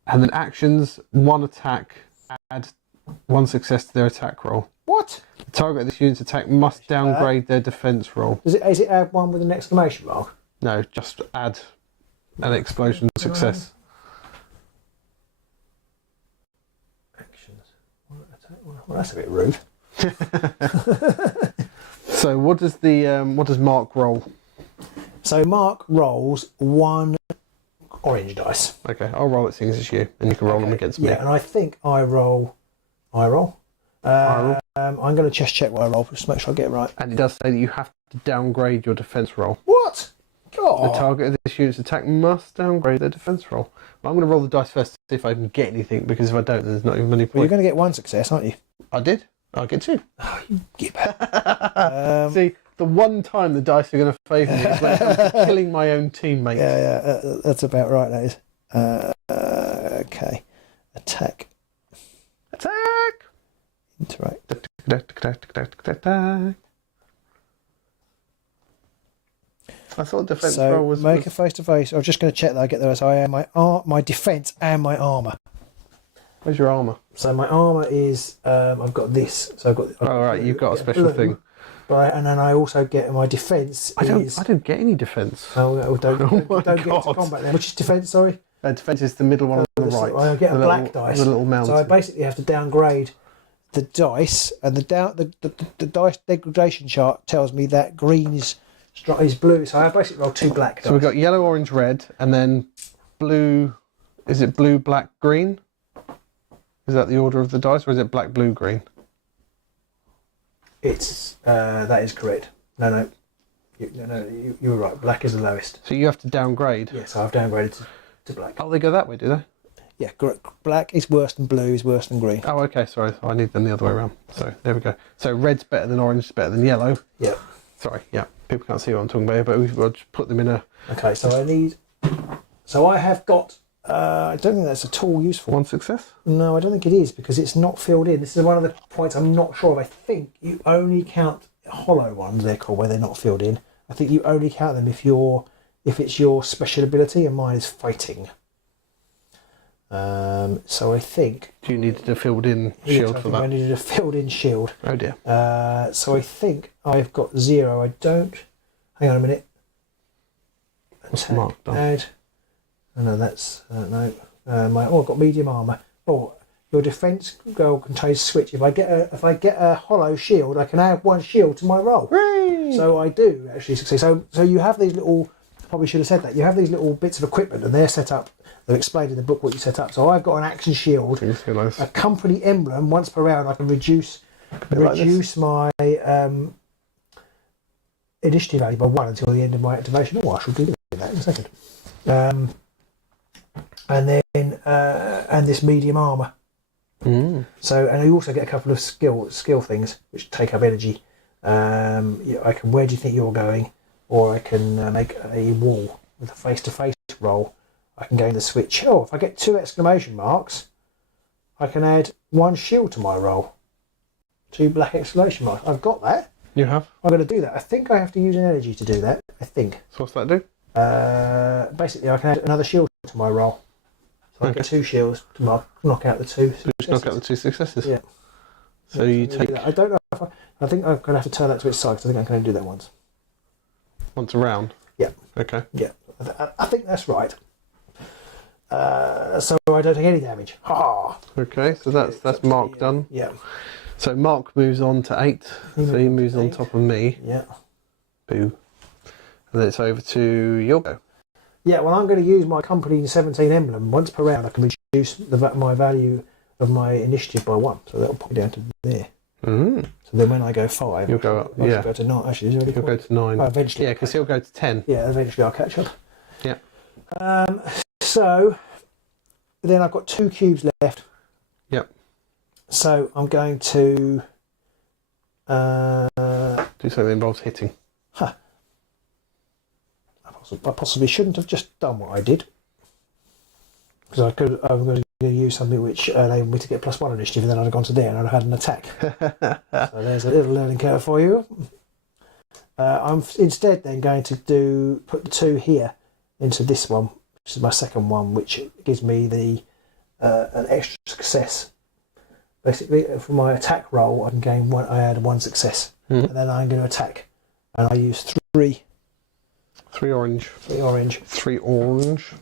then actions: 1 attack, add 1 success to their attack roll. What? The target of this unit's attack must downgrade their defense roll. Is it add 1 with an exclamation mark? No, just add an explosion success. Actions. Well, that's a bit rude. So what does Mark roll? So Mark rolls 1 orange dice. Okay, I'll roll it seeing as it's you, and you can roll them against me. Yeah, and I think I roll. I'm going to chest check what I roll just to make sure I get it right. And it does say that you have to downgrade your defense roll. What? God. The target of this unit's attack must downgrade their defense roll. Well, I'm going to roll the dice first to see if I can get anything, because if I don't, there's not even many points. Well, you're going to get 1 success, aren't you? I did. I'll get 2. Oh, you gib. See, the one time the dice are going to favour me is when it comes to killing my own teammates. Yeah, that's about right, that is. Okay. Attack. Interact. I thought defense So roll was... make a face-to-face. I'm just going to check that I get there. So I have my defense and my armour. Where's your armour? So my armour is... I've got this. So I've got... Oh, right, you've got a special thing. Right, and then I also get my defence I don't get any defence. Oh, don't get into God. combat then. Which is defence, sorry? Defence is the middle one on the right. I get a black dice. The little mountain. So I basically have to downgrade the dice, and the dice degradation chart tells me that green is blue. So I basically roll 2 black dice. So we've got yellow, orange, red, and then blue. Is it blue, black, green? Is that the order of the dice, or is it black, blue, green? It's that is correct. No, you were right. Black is the lowest. So you have to downgrade. Yes, I've downgraded to black. Oh, they go that way, do they? Yeah, black is worse than blue, is worse than green. Oh, okay. Sorry, I need them the other way around. So there we go. So red's better than orange, is better than yellow. Yeah. Sorry. Yeah. People can't see what I'm talking about, but we'll just put them in a. Okay. So I have got. I don't think that's at all useful. 1 success? No, I don't think it is, because it's not filled in. This is one of the points I'm not sure of. I think you only count hollow ones, they're called, where they're not filled in. I think you only count them if it's your special ability, and mine is fighting. So I think... Do you need a filled in shield for that? I needed a filled in shield. Oh dear. So I think I've got 0. I don't... Hang on a minute. What's the mark done? Add... Oh, no, that's... no. I've got medium armour. Oh, your defence goal contains switch. If I get a hollow shield, I can add 1 shield to my roll. Hooray! So I do actually succeed. So you have these little... Probably should have said that. You have these little bits of equipment, and they're set up. They've explained in the book what you set up. So I've got an action shield, a company emblem. Once per round, I can reduce my initiative value by 1 until the end of my activation. Oh, I shall do that in a second. And then and this medium armour. So, and you also get a couple of skill things which take up energy. I can. Where do you think you're going? or I can make a wall with a face-to-face roll. I can gain the switch. Oh, if I get 2 exclamation marks, I can add 1 shield to my roll. 2 black exclamation marks. I've got that. You have? I'm going to do that. I think I have to use an energy to do that. I think. So what's that do? Basically, I can add another shield to my roll. So I get 2 shields to knock out the 2 successes. Just knock out the 2 successes? Yeah. So you take... I don't know if I think I'm going to have to turn that to its side, because I think I can only do that once. Once around? Yeah. Okay. Yeah. I think that's right. So I don't take any damage. Ha! Okay, so that's Mark done. Yeah. So Mark moves on to 8. So he moves on top of me. Yeah. Boo. And then it's over to your go. Yeah, well, I'm going to use my company 17 emblem. Once per round, I can reduce my value of my initiative by 1. So that'll put me down to there. Mm. So then when I go 5, you'll go up. I'll go to 9. Actually, you'll go to 9. Oh, eventually. Yeah, because he'll go to 10. Yeah, eventually I'll catch up. Yeah. So then I've got 2 cubes left. Yep. So I'm going to do something that involves hitting. Huh. I possibly shouldn't have just done what I did, because I'm going to use something which enabled me to get +1 initiative, and then I'd have gone to there and I'd have had an attack. So there's a little learning curve for you. I'm instead then going to put the 2 here into this one, which is my second one, which gives me the an extra success. Basically, for my attack roll, I can gain 1. I add 1 success, and then I'm going to attack, and I use 3. 3 orange. 3 orange. 3 orange.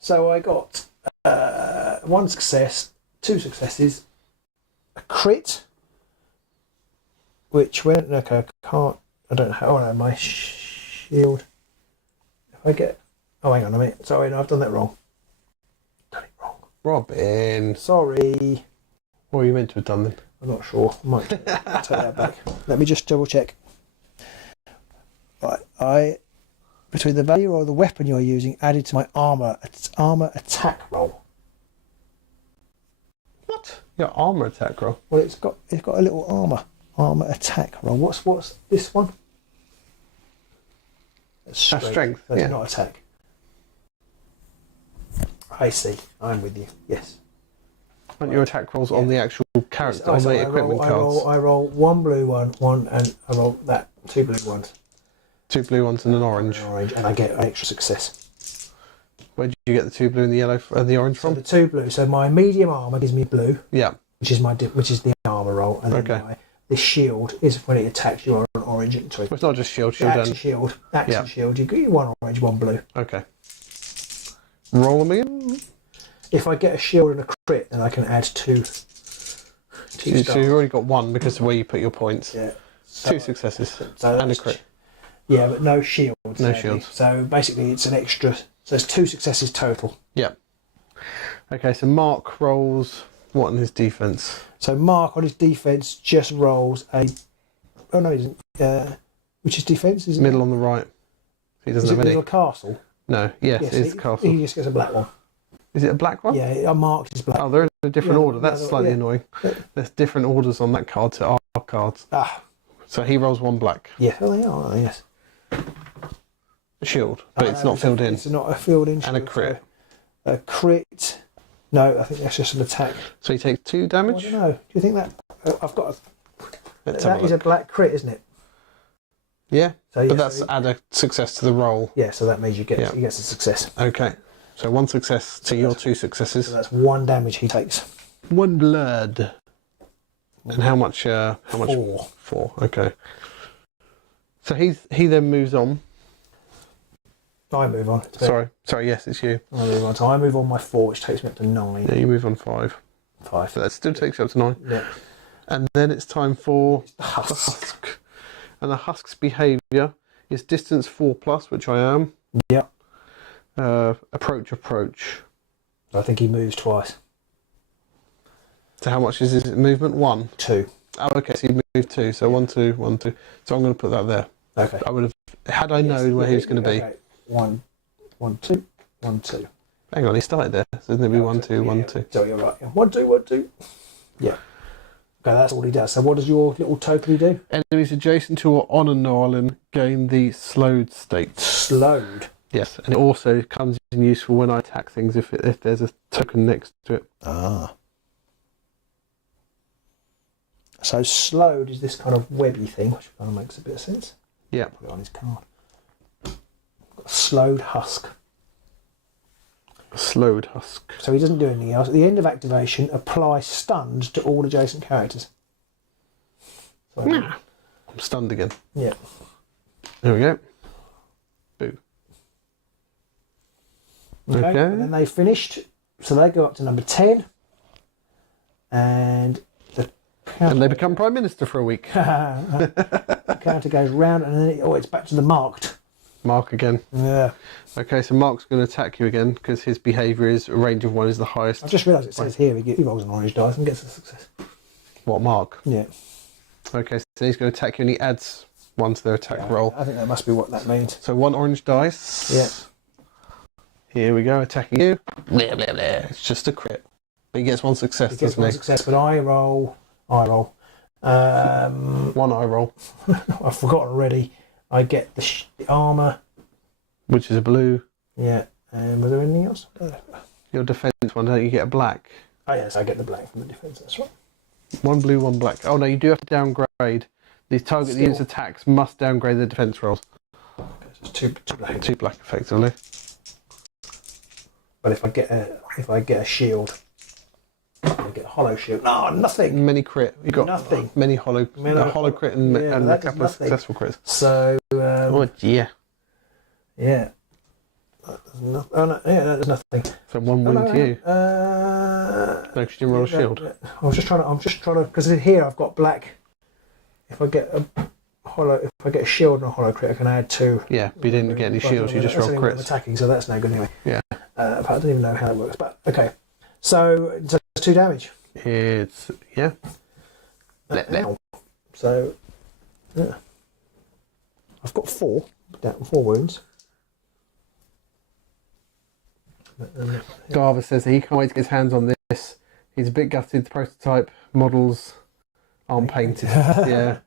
So I got 1 success, 2 successes, a crit, which went. Okay, I can't. I don't know. Oh no, my shield. If I get. Oh, hang on a minute. Sorry, no, I've done that wrong. Done it wrong. Robin. Sorry. What were you meant to have done then? I'm not sure. I might take that back. Let me just double check. Right, between the value of the weapon you're using added to my armor attack roll. What? Your armor attack roll? Well, it's got a little armor attack roll. What's this one? That's strength. That's yeah. not attack. I see. I'm with you. Yes. Aren't your attack rolls on the actual character, Yes, on the equipment cards? I roll 1 blue one, and I roll that 2 blue ones. 2 blue ones and an orange. And I get an extra success. Where did you get the 2 blue and the yellow, the orange from? So the 2 blue. So my medium armor gives me blue. Yeah. Which is the armor roll, and then this shield is when it attacks you on an orange. Sorry, it's not just shield. Action shield. You get 1 orange, 1 blue. Okay. Roll them again. If I get a shield and a crit, then I can add 2. So you've already got 1 because of where you put your points. Yeah. 2 successes and a crit. Yeah, but no shields. No shields. So basically, it's an extra. So it's 2 successes total. Yeah. Okay, so Mark rolls what on his defense? So Mark on his defense just rolls a. Oh no, he doesn't. Which is defense? Is middle on the right. He doesn't have any. Is it a castle? No. Yes, it's a castle. He just gets a black one. Is it a black one? Yeah, Mark is black. Oh, they're in a different order. That's slightly annoying. There's different orders on that card to our cards. Ah. So he rolls 1 black. Yeah, well, they are. Yes. Shield, but it's not filled in. It's not a filled in. And a crit. So a crit. No, I think that's just an attack. So he takes 2 damage. I don't know. Do you think that? I've got. That is a black crit, isn't it? Yeah. So, but that's add a success to the roll. Yeah, so that means he gets a success. Okay. So 1 success to your 2 successes. So that's 1 damage he takes. 1 blood. And how much? 4. 4. Okay. So he then moves on. I move on. Sorry. Yes, it's you. I move on. So I move on my 4, which takes me up to 9. Yeah, you move on 5. 5. So that still takes you up to 9. Yeah. And then it's time for the husk. And the husk's behaviour is distance 4+, which I am. Yeah. Approach. I think he moves twice. So how much is his movement? 1. 2. Oh, okay. So you moved 2. So 1, 2, 1, 2. So I'm going to put that there. Okay. I would have had I known where he was going to be. 1, 2, 1, 2. Hang on, he started there. So there'll be 1, 2, 1, 2. So you're right. 1, 2, 1, 2. Yeah. that's all he does. So what does your little token do? Enemies adjacent to or on a Norlin gain the slowed state. Slowed. Yes, and it also comes in useful when I attack things if there's a token next to it. Ah. So slowed is this kind of webby thing, which kind of makes a bit of sense. Yeah. Put it on his card. Got a slowed husk. Slowed husk. So he doesn't do anything else. At the end of activation, apply stunned to all adjacent characters. So I'm stunned again. Yeah. There we go. Boo. Okay. And then they finished. So they go up to number 10. And they become Prime Minister for a week. the counter goes round and then it's back to the marked. Mark again. Yeah. Okay, so Mark's going to attack you again because his behaviour is a range of 1 is the highest. I've just realised it says here he rolls an orange dice and gets a success. What, Mark? Yeah. Okay, so he's going to attack you and he adds 1 to their attack roll. I think that must be what that means. So 1 orange dice. Yeah. Here we go, attacking you. Blah, blah, blah. It's just a crit. But he gets 1 success, He gets doesn't one he? success, but I roll. 1 eye roll. I've forgotten already. I get the armour. Which is a blue. Yeah. And was there anything else? Your defence one, don't you get a black? Oh yes, I get the black from the defence, that's right. 1 blue, 1 black. Oh no, you do have to downgrade. The target that uses attacks must downgrade their defence rolls. Okay, so it's two black. 2 black effectively. But if I get a shield, I get a hollow shield. No, nothing. Many crit. You got nothing. Many hollow crit and a couple of successful crits. So oh yeah. Yeah. Oh no, yeah, there's nothing. So 1 wound to you. No, because you didn't roll a shield. I'm just trying to, because here I've got black. If I get a shield and a hollow crit, I can add 2. Yeah, but you didn't get any shields. You just roll crits. Attacking, so that's no good anyway. Yeah. I don't even know how it works, but okay. So it's 2 damage. It's So yeah, I've got 4 wounds. Garver says that he can't wait to get his hands on this. He's a bit gutted. The prototype models aren't painted. Yeah.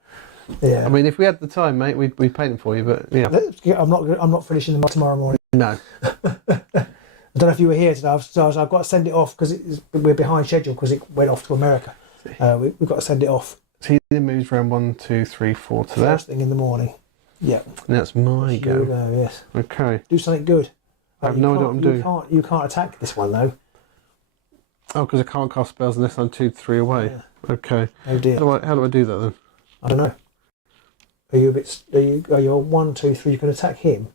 Yeah. I mean, if we had the time, mate, we'd paint them for you. But yeah, I'm not finishing them tomorrow morning. No. I don't know if you were here today. So I've got to send it off because we're behind schedule because it went off to America. We've got to send it off. So he then moves around 1, 2, 3, 4 to First thing in the morning. Yeah. And that's my go. Yes. Okay. Do something good. I have no idea what I'm doing. You can't attack this one though. Oh, because I can't cast spells unless I'm 2 to 3 away. Yeah. Okay. Oh dear. How do I do that then? I don't know. Are you 1, 2, 3? You can attack him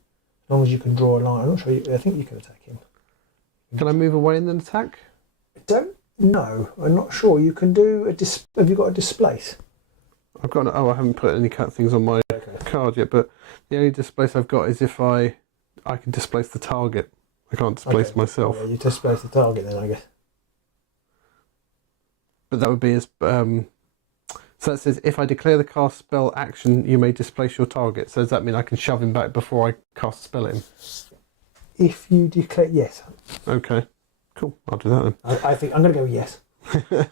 as long as you can draw a line. I'm not sure. I think you can attack him. Can I move away and then attack? I don't know. I'm not sure. You can do a have you got a displace? I've got. I haven't put any cut things on my card yet. But the only displace I've got is if I can displace the target. I can't displace myself. Yeah, you displace the target then, I guess. But that would be as. So that says if I declare the cast spell action, you may displace your target. So does that mean I can shove him back before I cast a spell at him? If you declare yes. Okay. Cool. I'll do that then. I think I'm going to go yes.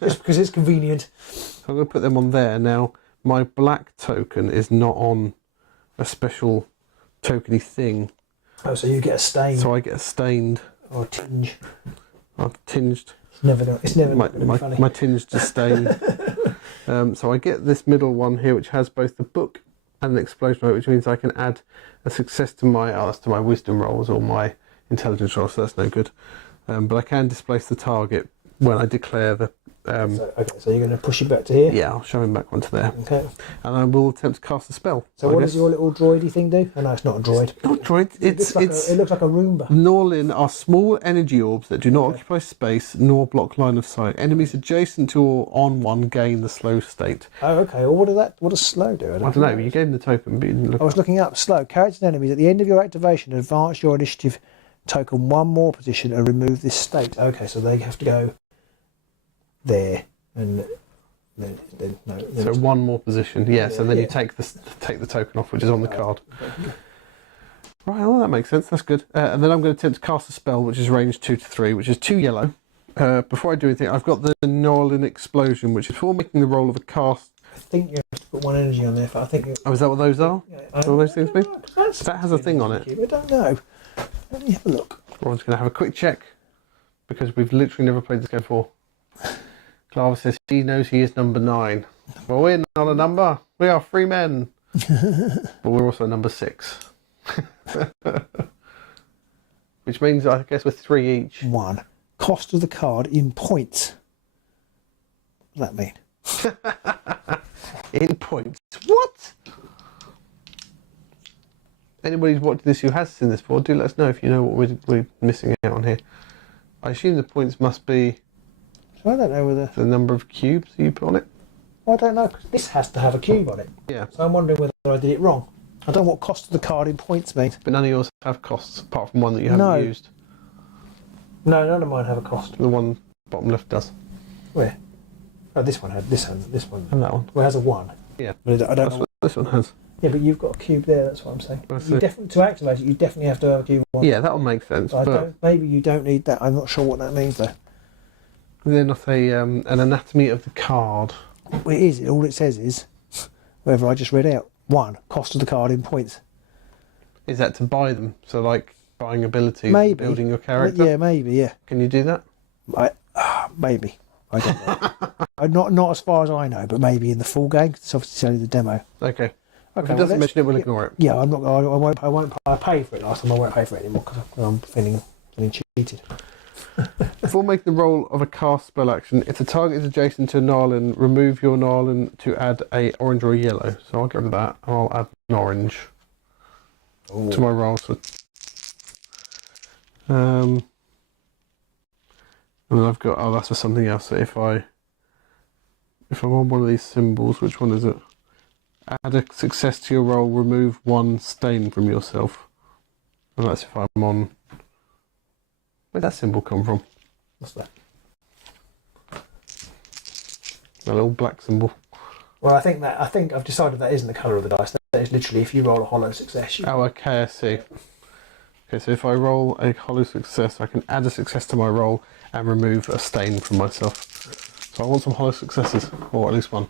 Just because it's convenient. So I'm going to put them on there. Now, my black token is not on a special tokeny thing. Oh, so you get a stain. So I get a stained. Or a tinge. I've tinged. It's never going to be funny. My tinged is stained. So I get this middle one here, which has both the book and an explosion rate, which means I can add a success to my wisdom rolls or my intelligence rolls, so that's no good. But I can displace the target when I declare the... so you're going to push it back to here? Yeah, I'll shove him back onto there. Okay. And I will attempt to cast a spell. So what does your little droidy thing do? Oh no, it's not a droid. It's not a droid. It looks like a Roomba. Norlin are small energy orbs that do not occupy space nor block line of sight. Enemies adjacent to or on one gain the slow state. Oh, okay. Well, what does slow do? I don't know. You gave him the token, but you didn't look. I was looking up slow. Characters and enemies at the end of your activation advance your initiative token 1 more position and remove this state. Okay, so they have to go there and then no. So 1 more position, yes, and then you take the token off, which is on the card. Right, well that makes sense. That's good. And then I'm going to attempt to cast a spell, which is range 2 to 3, which is 2 yellow, Before I do anything, I've got the Norlin Explosion, which is for making the roll of a cast. I think you have to put 1 energy on there. I think. Oh, is that what those are? Yeah, What all those things mean? That has a thing on it. I don't know. Let me have a look. We're just going to have a quick check because we've literally never played this game before. Clara says he knows he is number 9. Well, we're not a number. We are 3 men. But we're also number 6. Which means I guess we're 3 each. 1. Cost of the card in points. What does that mean? In points. What? Anybody who's watching this who has seen this before, do let us know if you know what we're missing out on here. I assume the points must be... So I don't know whether... the number of cubes you put on it? Well, I don't know, because this has to have a cube on it. Yeah. So I'm wondering whether I did it wrong. I don't know what cost of the card in points means. But none of yours have costs, apart from one that you haven't used. No, none of mine have a cost. The one bottom left does. Where? Oh, this one had this one. And that one. Well, it has a 1. Yeah. But I don't That's know. what this one has. Yeah, but you've got a cube there. That's what I'm saying. That's You it. definitely, to activate it, you definitely have to have a cube on. Yeah, that'll make sense. So but maybe you don't need that. I'm not sure what that means though. they're not an anatomy of the card. Well, it is. All it says is, whatever I just read out. 1. Cost of the card in points. Is that to buy them? So like buying abilities, Maybe. building your character? Yeah, maybe. Yeah. Can you do that? Maybe. I don't know. Not as far as I know, but maybe in the full game. It's obviously only the demo. Okay. If Okay, it doesn't mention it, we'll ignore it. Yeah, I'm not. I won't. I paid for it last time. I won't pay for it anymore because I'm feeling cheated. Before making the roll of a cast spell action, if the target is adjacent to a Narlin, remove your Narlin to add a orange or a yellow. So I'll get rid of that. I'll add an orange to my roll. So, and then I've got. Oh, that's for something else. So if I'm on one of these symbols, which one is it? Add a success to your roll. Remove 1 stain from yourself. And that's if I'm on. Where'd that symbol come from? What's that? A little black symbol. Well, I think I've decided that isn't the colour of the dice. That is literally if you roll a hollow success. Oh, okay, I see. Okay, so if I roll a hollow success, I can add a success to my roll and remove a stain from myself. So I want some hollow successes, or at least 1.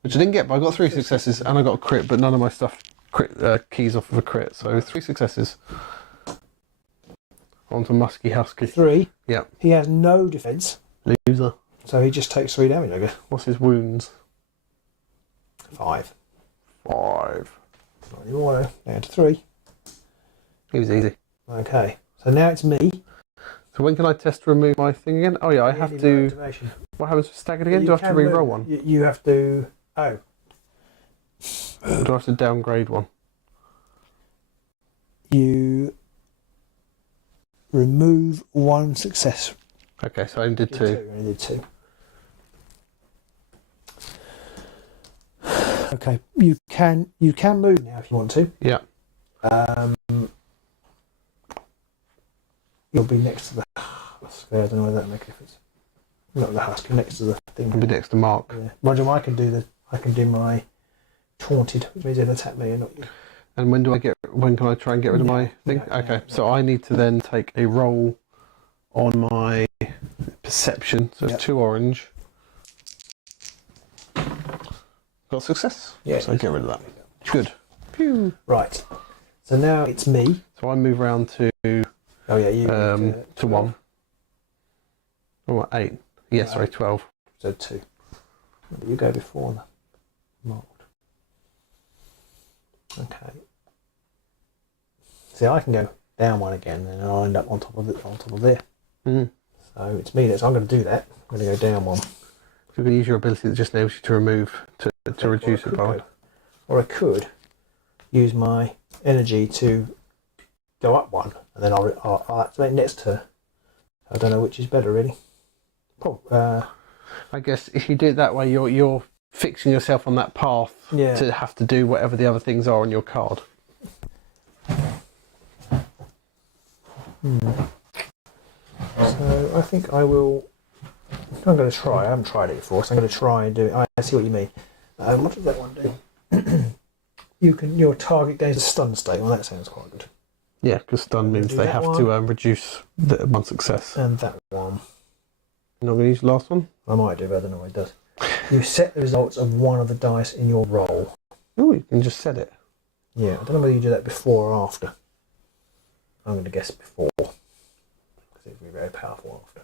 Which I didn't get, but I got 3 successes and I got a crit, but none of my stuff keys off of a crit. So 3 successes. On to Musky Husky. 3. Yeah. He has no defence, Loser. so he just takes 3 damage, I guess. What's his wounds? 5. 5. Not anymore, no. Down to 3. He was easy. Okay, so now it's me. So when can I test to remove my thing again? Oh yeah, I have to... Activation. What happens with staggered again? You Do I have to can re-roll move. one? You have to... Oh. Or do I have to downgrade one? You remove 1 success. Okay, so I only did 2. You only did 2. Okay, you can move now if you want to. Yeah. You'll be next to the. I don't know whether that makes a difference. Not the husk, next to the thing. I'll be next to Mark. Yeah. Mind you, I can do my taunted, which means it'll attack me and not you. And when can I try and get rid of my thing? Okay, so I need to then take a roll on my perception. So it's 2 orange. Got success. Yeah. So I get rid of that. Good. Phew. Right. So now it's me. So I move round to Oh yeah, you. to 1. Oh, 8. Yeah, sorry, 12. So 2. You go before the mould. Okay. See, I can go down 1 again, and I'll end up on top of there. Mm. So it's me that's. I'm going to do that. I'm going to go down 1. So you can use your ability that just enables you to remove to reduce it by. Or I could use my energy to go up 1, and then I'll activate next turn. I don't know which is better, really. I guess if you do it that way, you're fixing yourself on that path to have to do whatever the other things are on your card. So I think I will. I'm going to try. I haven't tried it before, so I'm going to try and do it. I see what you mean. What does that one do? Your target gains a stun state. Well, that sounds quite good. Yeah, because stun means they have to reduce 1 success. And that one. You're not going to use the last one? I might do, but I don't know what it does. You set the results of one of the dice in your roll. Oh, you can just set it. Yeah, I don't know whether you do that before or after. I'm going to guess before. Because it would be very powerful after.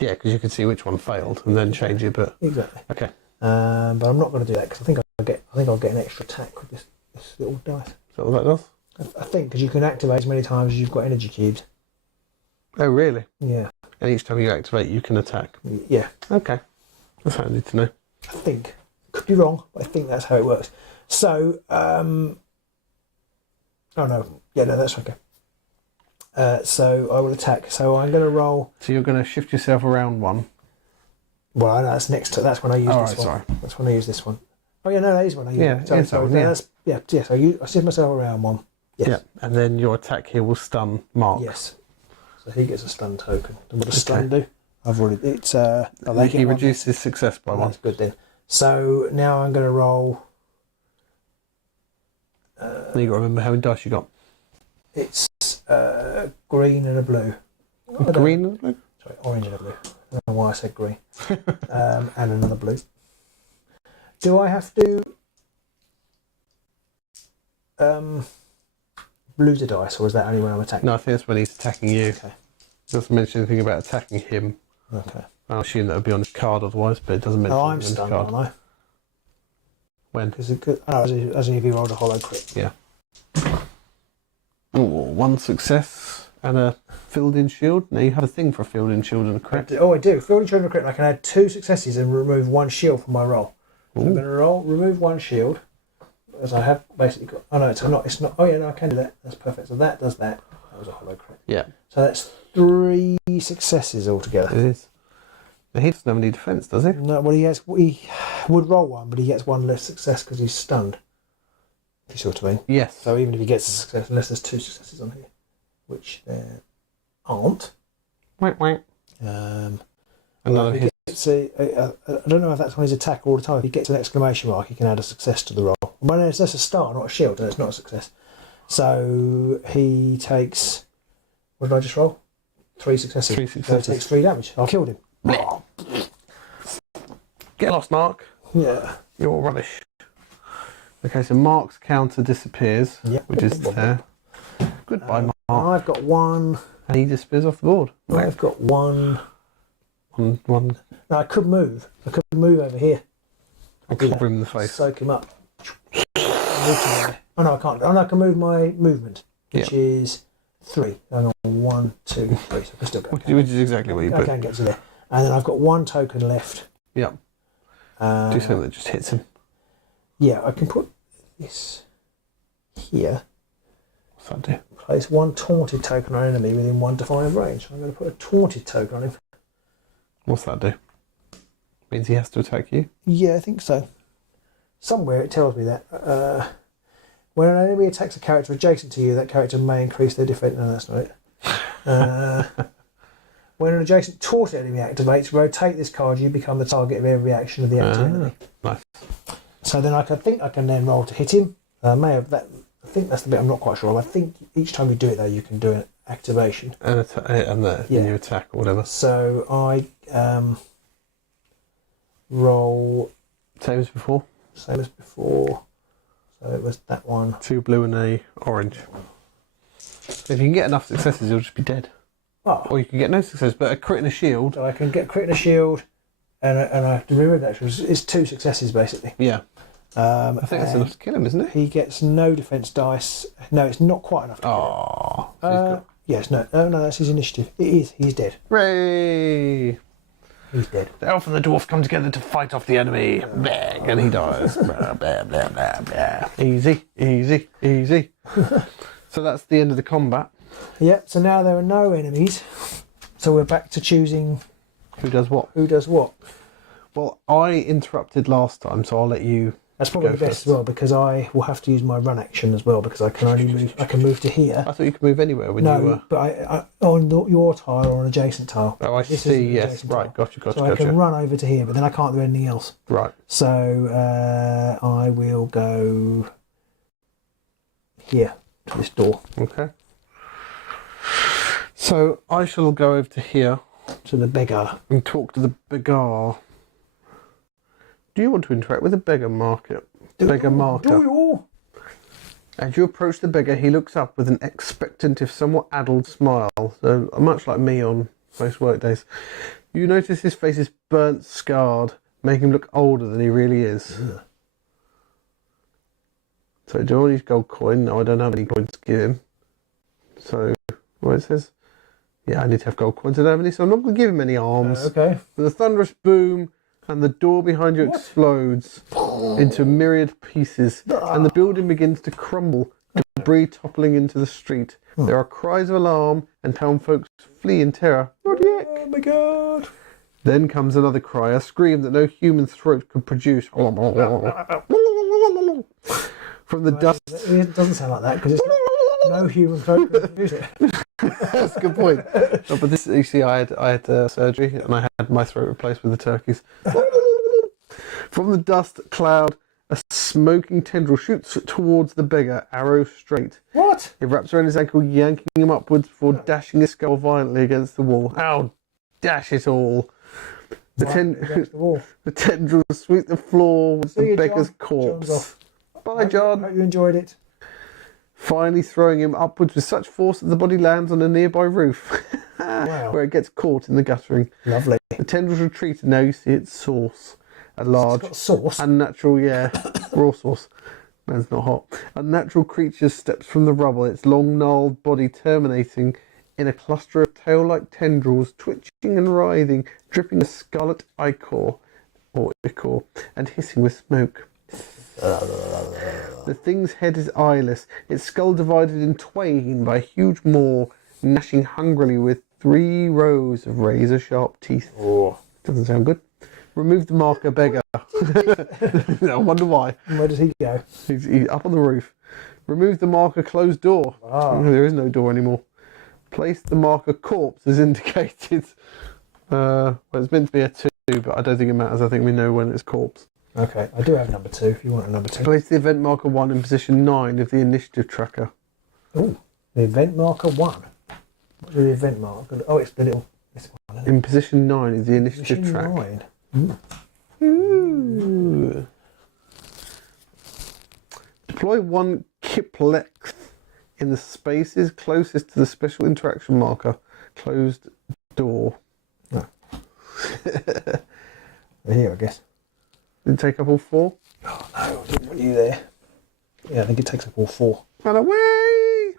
Yeah, because you can see which one failed and then change it, but... Exactly. Okay. But I'm not going to do that because I think I'll get an extra attack with this little dice. Is that what that does? I think because you can activate as many times as you've got energy cubes. Oh, really? Yeah. And each time you activate, you can attack? Yeah. Okay. That's handy to know. I think. Could be wrong, but I think that's how it works. So, oh no. Yeah, no, that's okay. So I will attack. So I'm going to roll. So you're going to shift yourself around one? Well, I know that's next to. That's when I use this one. Sorry. That's when I use this one. Oh yeah, no, that is when I use. Yeah, it. So, it's that one, yeah. That's, yeah. So I shift myself around one. Yes. Yeah, and then your attack here will stun Mark. Yes. So he gets a stun token. And what does stun do? I've already. It's He reduces success by one. That's good then. So now I'm going to roll. You got to remember how many dice you got. It's green and a blue. Green and blue? Sorry, orange and a blue. I don't know why I said green. And another blue. Do I have to lose a dice, or is that only when I'm attacking? No, I think that's when he's attacking you. Okay. It doesn't mention anything about attacking him. Okay. I'll assume that would be on his card otherwise, but it doesn't mention I'm anything on stunned, his card. aren't I? When? Because it could, as if you rolled a hollow crit. Yeah. Ooh, one success and a filled-in shield. Now you have a thing for a filled-in shield and a crit. Oh, I do. Filled in shield and a crit. I can add 2 successes and remove 1 shield from my roll. So I'm going to remove 1 shield, as I have basically got. Oh no, it's not. It's not. Oh yeah, no, I can do that. That's perfect. So that does that. That was a hollow crit. Yeah. So that's 3 successes altogether. It is. Now he doesn't have any defence, does he? No, well he would roll 1, but he gets 1 less success because he's stunned. If you see what I mean? Yes. So even if he gets a success, unless there's 2 successes on here, which there aren't. Wait. Another hit. I don't know if that's on his attack all the time. If he gets an exclamation mark, he can add a success to the roll. Well, no, that's a star, not a shield, and it's not a success. So he takes. What did I just roll? 3 successes. 3 So successes. he takes 3 damage. I killed him. Get lost, Mark. Yeah. You're rubbish. Okay, so Mark's counter disappears, Yep. which is there. Goodbye, Mark. I've got 1. And he disappears off the board. I've got 1. One. No, I could move. I could move over here. I'll cover him in the face. Soak him up. Oh no, I can't. Oh no, I can move my movement, which is 3. Hang on, 1, 2, 3. So I can still go. Which is exactly what you I put. can get to there. And then I've got 1 token left. Yeah. Do something that just hits him. Yeah, I can put this here. What's that do? Place 1 taunted token on enemy within 1 defiant range. I'm going to put a taunted token on him. What's that do? Means he has to attack you? Yeah, I think so. Somewhere it tells me that. When an enemy attacks a character adjacent to you, that character may increase their defense. No, that's not it. When an adjacent taunted enemy activates, rotate this card. You become the target of every action of the active enemy. Nice. So then I can then roll to hit him. I think that's the bit I'm not quite sure of. I think each time you do it though, you can do an activation. And then you attack or whatever. So I roll Same as before. same as before. So it was that one. 2 blue and a orange. If you can get enough successes, you'll just be dead. Oh, Or you can get no success, but a crit and a shield. so I can get crit and a shield, and I have to remove that. It's 2 successes basically. Yeah. I think that's enough to kill him, isn't it? He gets no defense dice. No, it's not quite enough to kill him. Oh. Yes, no, that's his initiative. It is. He's dead. Hooray! He's dead. The elf and the dwarf come together to fight off the enemy. Bang, and he dies. Blah, blah, blah, blah, blah. Easy, easy, easy. So that's the end of the combat. Yeah. So now there are no enemies. So we're back to choosing Who does what? who does what. Well, I interrupted last time, so I'll let you. That's probably Go the best first. as well, because I will have to use my run action as well, because I can only move. I can move to here. I thought you could move anywhere when you No, were. but I on your tile or an adjacent tile. Oh, I This see. isn't an Yes, adjacent right. tile. Gotcha. So I can Gotcha. run over to here, but then I can't do anything else. Right. So I will go here to this door. Okay. So I shall go over to here to the beggar. And talk to the beggar. Do you want to interact with the beggar marker? Beggar marker. Do you? As you approach the beggar, he looks up with an expectant, if somewhat addled, smile. So much like me on most workdays. You notice his face is burnt, scarred, making him look older than he really is. Yeah. So do I want to use gold coin? No, I don't have any coins to give him. So, what it says? Yeah, I need to have gold coins. I don't have any, so I'm not going to give him any arms. Okay. With a thunderous boom, and the door behind you explodes into myriad pieces, and the building begins to crumble, debris toppling into the street. There are cries of alarm, and town folks flee in terror. Oh my god! Then comes another cry, a scream that no human throat could produce. From the dust. It doesn't sound like that because it's no human throat could produce it. That's a good point. No, but this, you see, I had surgery and I had my throat replaced with the turkeys. From the dust cloud, a smoking tendril shoots towards the beggar, arrow straight. What? It wraps around his ankle, yanking him upwards before dashing his skull violently against the wall. Ow! Dash it all! Against the wall. The tendrils sweep the floor with See the you, beggar's John. corpse. John's off. Bye, John. Hope you enjoyed it. Finally throwing him upwards with such force that the body lands on a nearby roof, Wow. where it gets caught in the guttering. Lovely. The tendrils retreat, and now you see its source. A large, It's got sauce. unnatural, raw sauce. Man's not hot. Unnatural creature steps from the rubble, its long gnarled body terminating in a cluster of tail-like tendrils, twitching and writhing, dripping with scarlet ichor, and hissing with smoke. The thing's head is eyeless, its skull divided in twain by a huge maw, gnashing hungrily with 3 rows of razor-sharp teeth. Oh. Doesn't sound good. Remove the marker, beggar. I wonder why. And where does he go? He's up on the roof. Remove the marker, closed door. Ah. There is no door anymore. Place the marker corpse as indicated. Well, it's meant to be a 2, but I don't think it matters. I think we know when it's corpse. Okay, I do have number 2 if you want a number 2. Place the event marker 1 in position 9 of the initiative tracker. Oh, the event marker 1. What's the event marker? Oh, it's the little. This one, isn't it? In position 9 is the initiative Position track. 9. Ooh. Deploy 1 Kiplex in the spaces closest to the special interaction marker. Closed door. Oh. Here, I guess. Did it take up all 4? Oh no, I didn't want you there. Yeah, I think it takes up all 4. And away!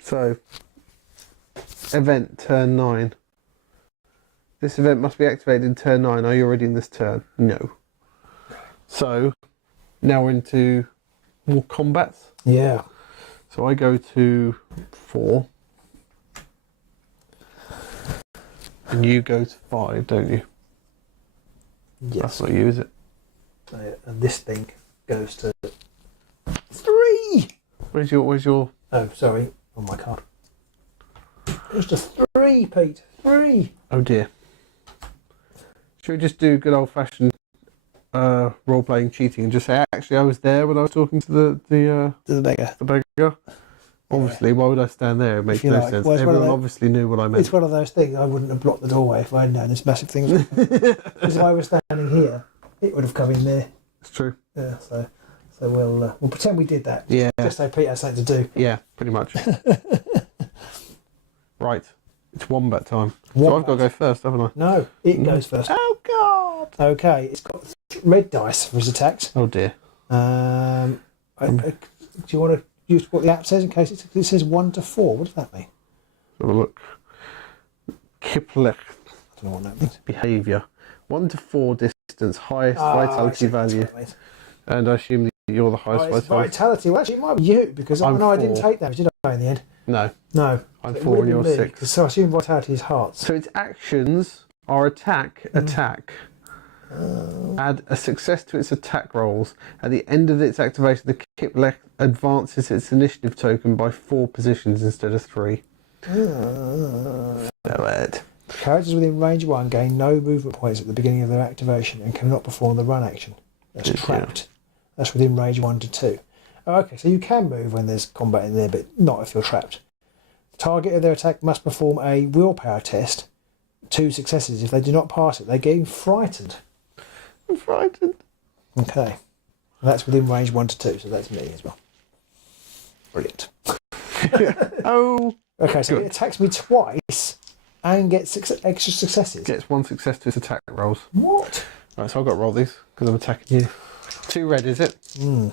So, event turn 9. This event must be activated in turn 9. Are you already in this turn? No. So, now we're into more combats. Yeah. So I go to 4. And you go to 5, don't you? Yes. That's not you, is it? And this thing goes to 3. Where's your... Oh, sorry, on my card. It goes to 3, Pete. 3. Oh dear. Should we just do good old-fashioned role-playing cheating and just say, actually, I was there when I was talking to To the beggar. the beggar? Obviously, why would I stand there? It makes If you no like. sense. Well, it's one of Everyone the- obviously knew what I meant. It's one of those things. I wouldn't have blocked the doorway if I had known this massive thing. Because if I was standing here, it would have come in there. It's true. Yeah. So we'll pretend we did that. Yeah. Just so Pete has something to do. Yeah, pretty much. Right. It's wombat time. So Wombat. I've got to go first, haven't I? No, it goes first. Oh, God! Okay, it's got red dice for his attacks. Oh, dear. Do you want to use what the app says in case it says 1 to 4? What does that mean? Have a look. Kiplech I don't know what that means. behaviour. 1 to 4 distance, highest I vitality see. value. That's what it means. And I assume that you're the highest Oh, it's vitality. vitality. Well, actually, it might be you because I I'm know I didn't 4. take damage, did I, in the end? No, No. I'm So it 4 would and have you're been me, 6. So I assume vitality is hearts. So its actions are attack, attack. Add a success to its attack rolls. At the end of its activation, the Kiplech advances its initiative token by 4 positions instead of 3. So it. Characters within range 1 gain no movement points at the beginning of their activation and cannot perform the run action. That's Yeah. trapped. That's within range 1 to 2. Oh, okay, so you can move when there's combat in there, but not if you're trapped. Target of their attack must perform a willpower test. 2 successes. If they do not pass it, they gain frightened. I'm frightened. Okay. And that's within range 1 to 2, so that's me as well. Brilliant. Oh. Okay, so it attacks me twice and gets extra successes. Gets 1 success to its attack rolls. What? Right, so I've got to roll these because I'm attacking you. 2 red, is it? 2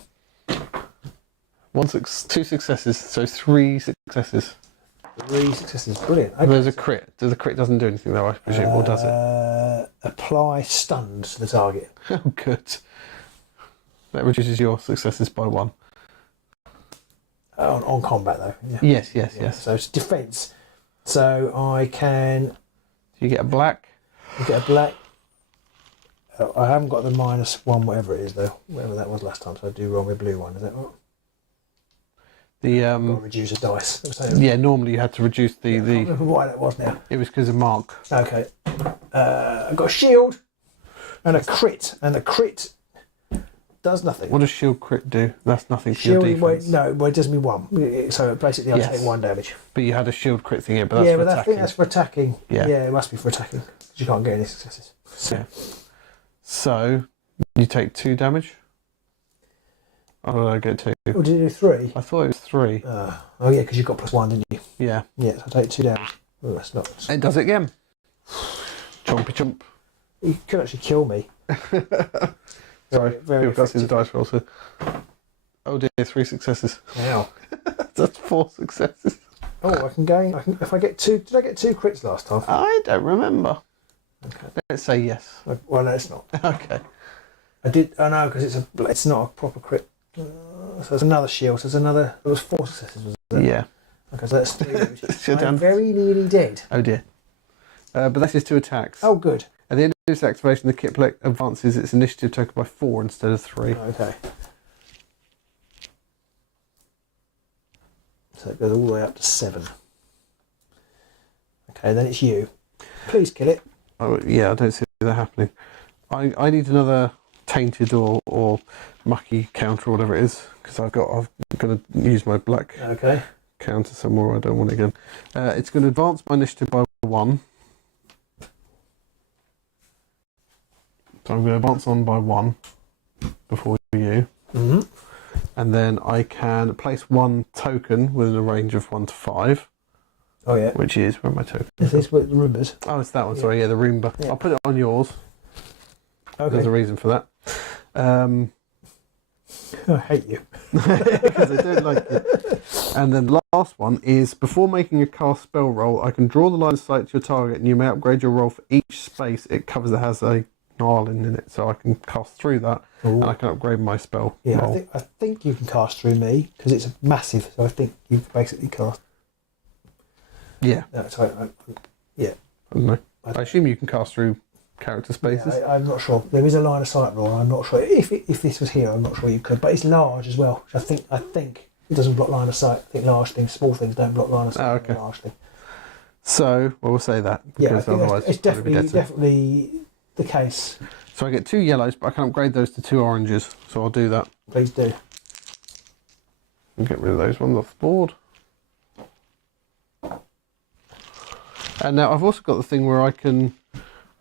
successes, so 3 successes. 3 successes, brilliant. Okay. There's a crit. The crit doesn't do anything though, I presume, or does it? Apply stunned to the target. Oh, good. That reduces your successes by 1. On combat though. Yeah. Yes. So it's defence. So I can. You get a black. You get a black. Oh, I haven't got the -1, whatever it is though. Whatever that was last time. So I do roll my blue one. Is that right? The reduce a dice. yeah, normally you had to reduce the. I can't remember why that was now. It was because of Mark. Okay. I've got a shield and a crit, and the crit does nothing. What does shield crit do? That's nothing for Shield, your defense. it does me 1. So basically, I Yes. take 1 damage. But you had a shield crit thing here, but that's Yeah, for but I attacking. think that's for attacking. Yeah. Yeah, it must be for attacking. 'Cause you can't get any successes. Yeah. So you take 2 damage. Oh, did I get 2? Oh, did you do 3? I thought it was 3. Oh yeah, because you got +1, didn't you? Yeah. Yeah, so I take 2 damage. Oh, that's not. It does it again. Chompy chomp. You could actually kill me. Sorry, very you've got to see the effective. dice roll. So. Oh dear, 3 successes. Wow. That's 4 successes. Oh, I can gain. If I get 2. Did I get 2 crits last time? I don't remember. Okay. Let's say yes. Well, no, it's not. Okay. I did. I know because it's not a proper crit. So there's another shield. So there's another. There was 4 successes. Was there? Yeah. Okay, so that's 3. You're I'm down. very nearly dead. Oh dear. But that's his 2 attacks. Oh, good. At the end of this activation, the Kitplek advances its initiative token by 4 instead of 3. Okay. So it goes all the way up to 7. Okay, then it's you. Please kill it. Oh, yeah, I don't see that happening. I need another tainted or mucky counter or whatever it is because I'm going to use my black Okay. counter somewhere. I don't want it again. It's going to advance my initiative by 1. So I'm going to advance on by 1 before you. Mm-hmm. And then I can place 1 token within a range of 1 to 5. Oh yeah. Which is, where are my tokens? Is this what the Roombas? Oh, it's that one, sorry, yeah, the Roomba. Yeah. I'll put it on yours. Okay. There's a reason for that. I hate you. Because I don't like it. And then the last one is, before making a cast spell roll, I can draw the line of sight to your target and you may upgrade your roll for each space it covers that has a Gnarling in it. So I can cast through that and I can upgrade my spell Yeah, roll. I think you can cast through me because it's massive. So I think you basically cast. Yeah. No, so yeah. I don't know. I assume you can cast through character spaces. Yeah, I'm not sure. There is a line of sight rule. I'm not sure if this was here. I'm not sure you could, but it's large as well. I think it doesn't block line of sight. I think large things, small things don't block line of sight. Oh, okay. Large thing. So we'll say that Yeah, I because think otherwise it's it'll be dead. definitely the case. So I get 2 yellows, but I can upgrade those to 2 oranges. So I'll do that. Please do. And get rid of those ones off the board. And now I've also got the thing where I can,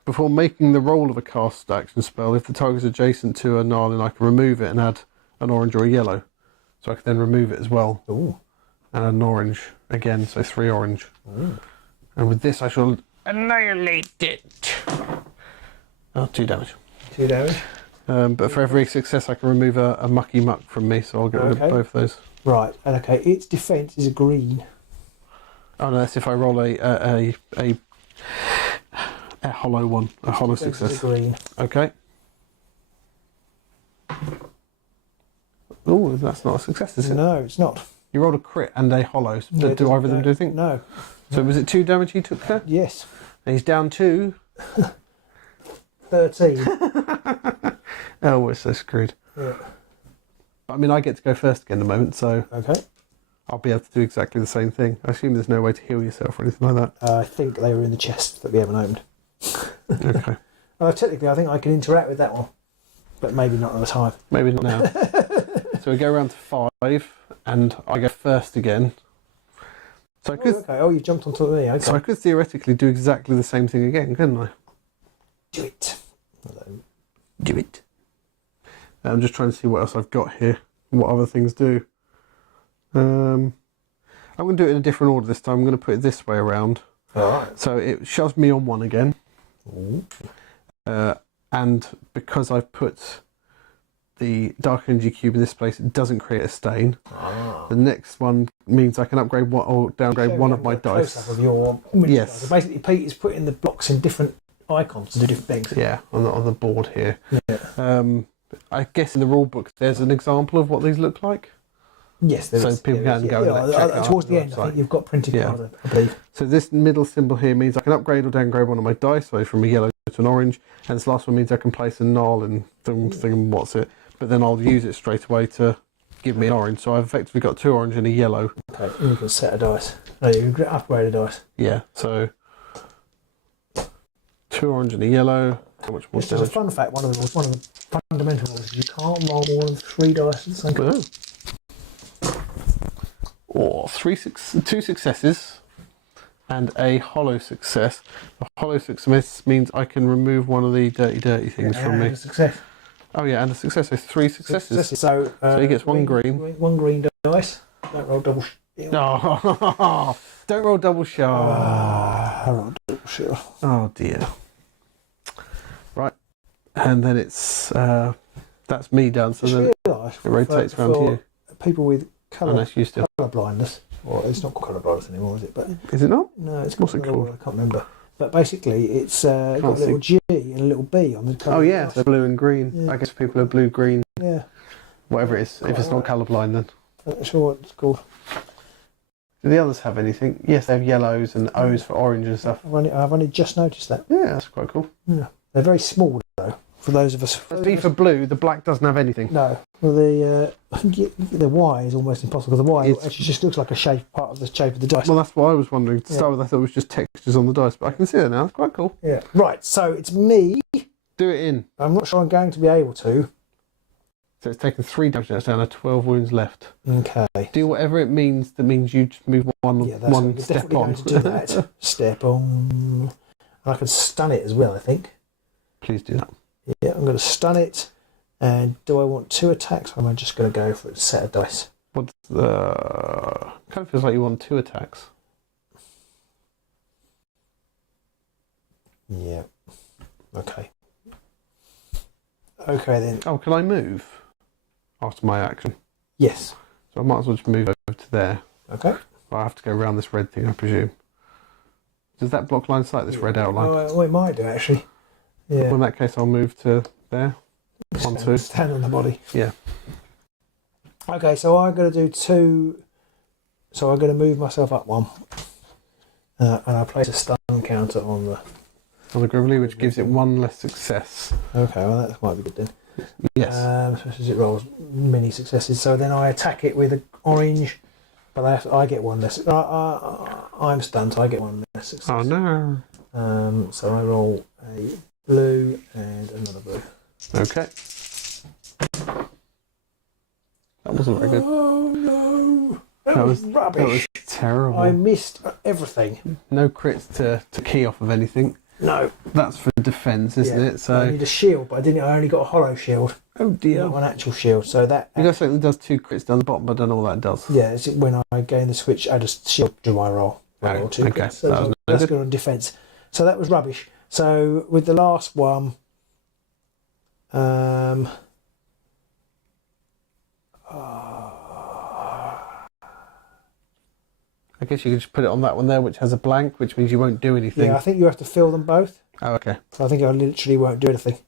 before making the roll of a cast action spell, if the target is adjacent to a Gnarling, I can remove it and add an orange or a yellow. So I can then remove it as well. Ooh. And add an orange again, so 3 orange. Ooh. And with this I shall annihilate it. Oh, 2 damage. 2 damage. But for every success I can remove a mucky muck from me, so I'll get rid of both those. Right, and okay, its defence is a green. Oh no, that's if I roll a hollow one, a hollow Defense success. is a green. Okay. Oh, that's not a success, is it? No, it's not. You rolled a crit and a hollow. No, it Do either of them doesn't- do anything? No. So was it 2 damage he took there? Yes. And he's down 2. 13. Oh, we're so screwed. Yeah. I mean, I get to go first again in a moment, so Okay. I'll be able to do exactly the same thing. I assume there's no way to heal yourself or anything like I think they were in the chest that we haven't opened. that. Okay. Technically, I think I can interact with that one, but maybe not at the time. Maybe not now. So we go around to 5, and I go first again. So I could, okay. Oh, you jumped on top of me. Okay. so I could theoretically do exactly the same thing again, couldn't I? Do it. Hello. Do it. I'm just trying to see what else I've got here. What other things do. I'm going to do it in a different order this time. I'm going to put it this way around. Alright. So it shoves me on one again. And because I've put the Dark Energy Cube in this place, it doesn't create a stain. The next one means I can upgrade one or downgrade one of my dice. Of your yes. So basically, Pete is putting the blocks in different icons to do different things. Yeah, on the board here. Yeah. I guess in the rule book there's an example of what these look like. Yes, there so is. people can go and check out towards the the end. I website. think you've got printed card, I believe. So this middle symbol here means I can upgrade or downgrade one of my dice, so from a yellow to an orange. And this last one means I can place a null and thing what's it. But then I'll use it straight away to give me an orange. So I've effectively got 2 orange and a yellow. Okay, and you can set a dice. No, you can upgrade a dice. Yeah, so 2 orange and a yellow. How much more Just as a fun fact, one of the fundamental rules is you can't roll more than 3 dice at the same time. Or 2 successes and a hollow success. A hollow success means I can remove one of the dirty things from me. A success. Oh yeah, and a success. So 3 successes. So he gets one green. One green dice. Don't roll double. No, don't roll double shot. I rolled double shield. Oh dear. Right, and then it's that's me done. So then it rotates around to you. People with colour blindness, or it's not colour blindness anymore, is it? But is it not? No, it's what's it called? I can't remember. But basically, it's got a little G and a little B on the cover. Oh yeah, so blue and green. Yeah. I guess people are blue, green. Yeah. Whatever it is, if it's not colourblind, then. I'm not sure what it's called. Do the others have anything? Yes, they have yellows and O's for orange and stuff. I've only just noticed that. Yeah, that's quite cool. Yeah. They're very small though. For those of us. For blue, the black doesn't have anything. No. Well, the Y is almost impossible. The Y actually just looks like part of the shape of the dice. Well, that's what I was wondering. To start with, I thought it was just textures on the dice, but I can see it now. It's quite cool. Yeah. Right. So it's me. Do it in. I'm not sure I'm going to be able to. So it's taken 3 damage. That's down to 12 wounds left. Okay. Do whatever it means. That means you just move one step on. Going to do that. Step on. And I can stun it as well, I think. Please do that. Yeah, I'm going to stun it. And do I want 2 attacks, or am I just going to go for a set of dice? What's the... kind of feels like you want 2 attacks. Yeah. Okay. Okay then. Oh, can I move after my action? Yes. So I might as well just move over to there. Okay. I have to go around this red thing, I presume. Does that block line sight, this red outline? Oh, it might do actually. Yeah. Well, in that case, I'll move to there. Stand on the body. Yeah. Okay, so I'm going to do 2. So I'm going to move myself up 1. And I'll place a stun counter on the Gribbly, which gives it 1 less success. Okay, well that might be good then. Yes. Especially as it rolls many successes. So then I attack it with an orange, but I get 1 less. I'm stunned, so I get 1 less success. Oh no. So I roll a blue and another blue. Okay. That wasn't very good. Oh no! That was rubbish. That was terrible. I missed everything. No crits to key off of anything. No. That's for defence, isn't it? So I need a shield, but I only got a hollow shield. Oh dear. Not an actual shield. So that you got something that does 2 crits down the bottom, but I don't know what that does. Yeah, it's when I gain the switch, add a shield to my roll. Oh, Or 2 okay. crits. So that's good on defence. So that was rubbish. So with the last one, I guess you could just put it on that one there, which has a blank, which means you won't do anything. yeah, I think you have to fill them both. Oh, okay. So I think I literally won't do anything.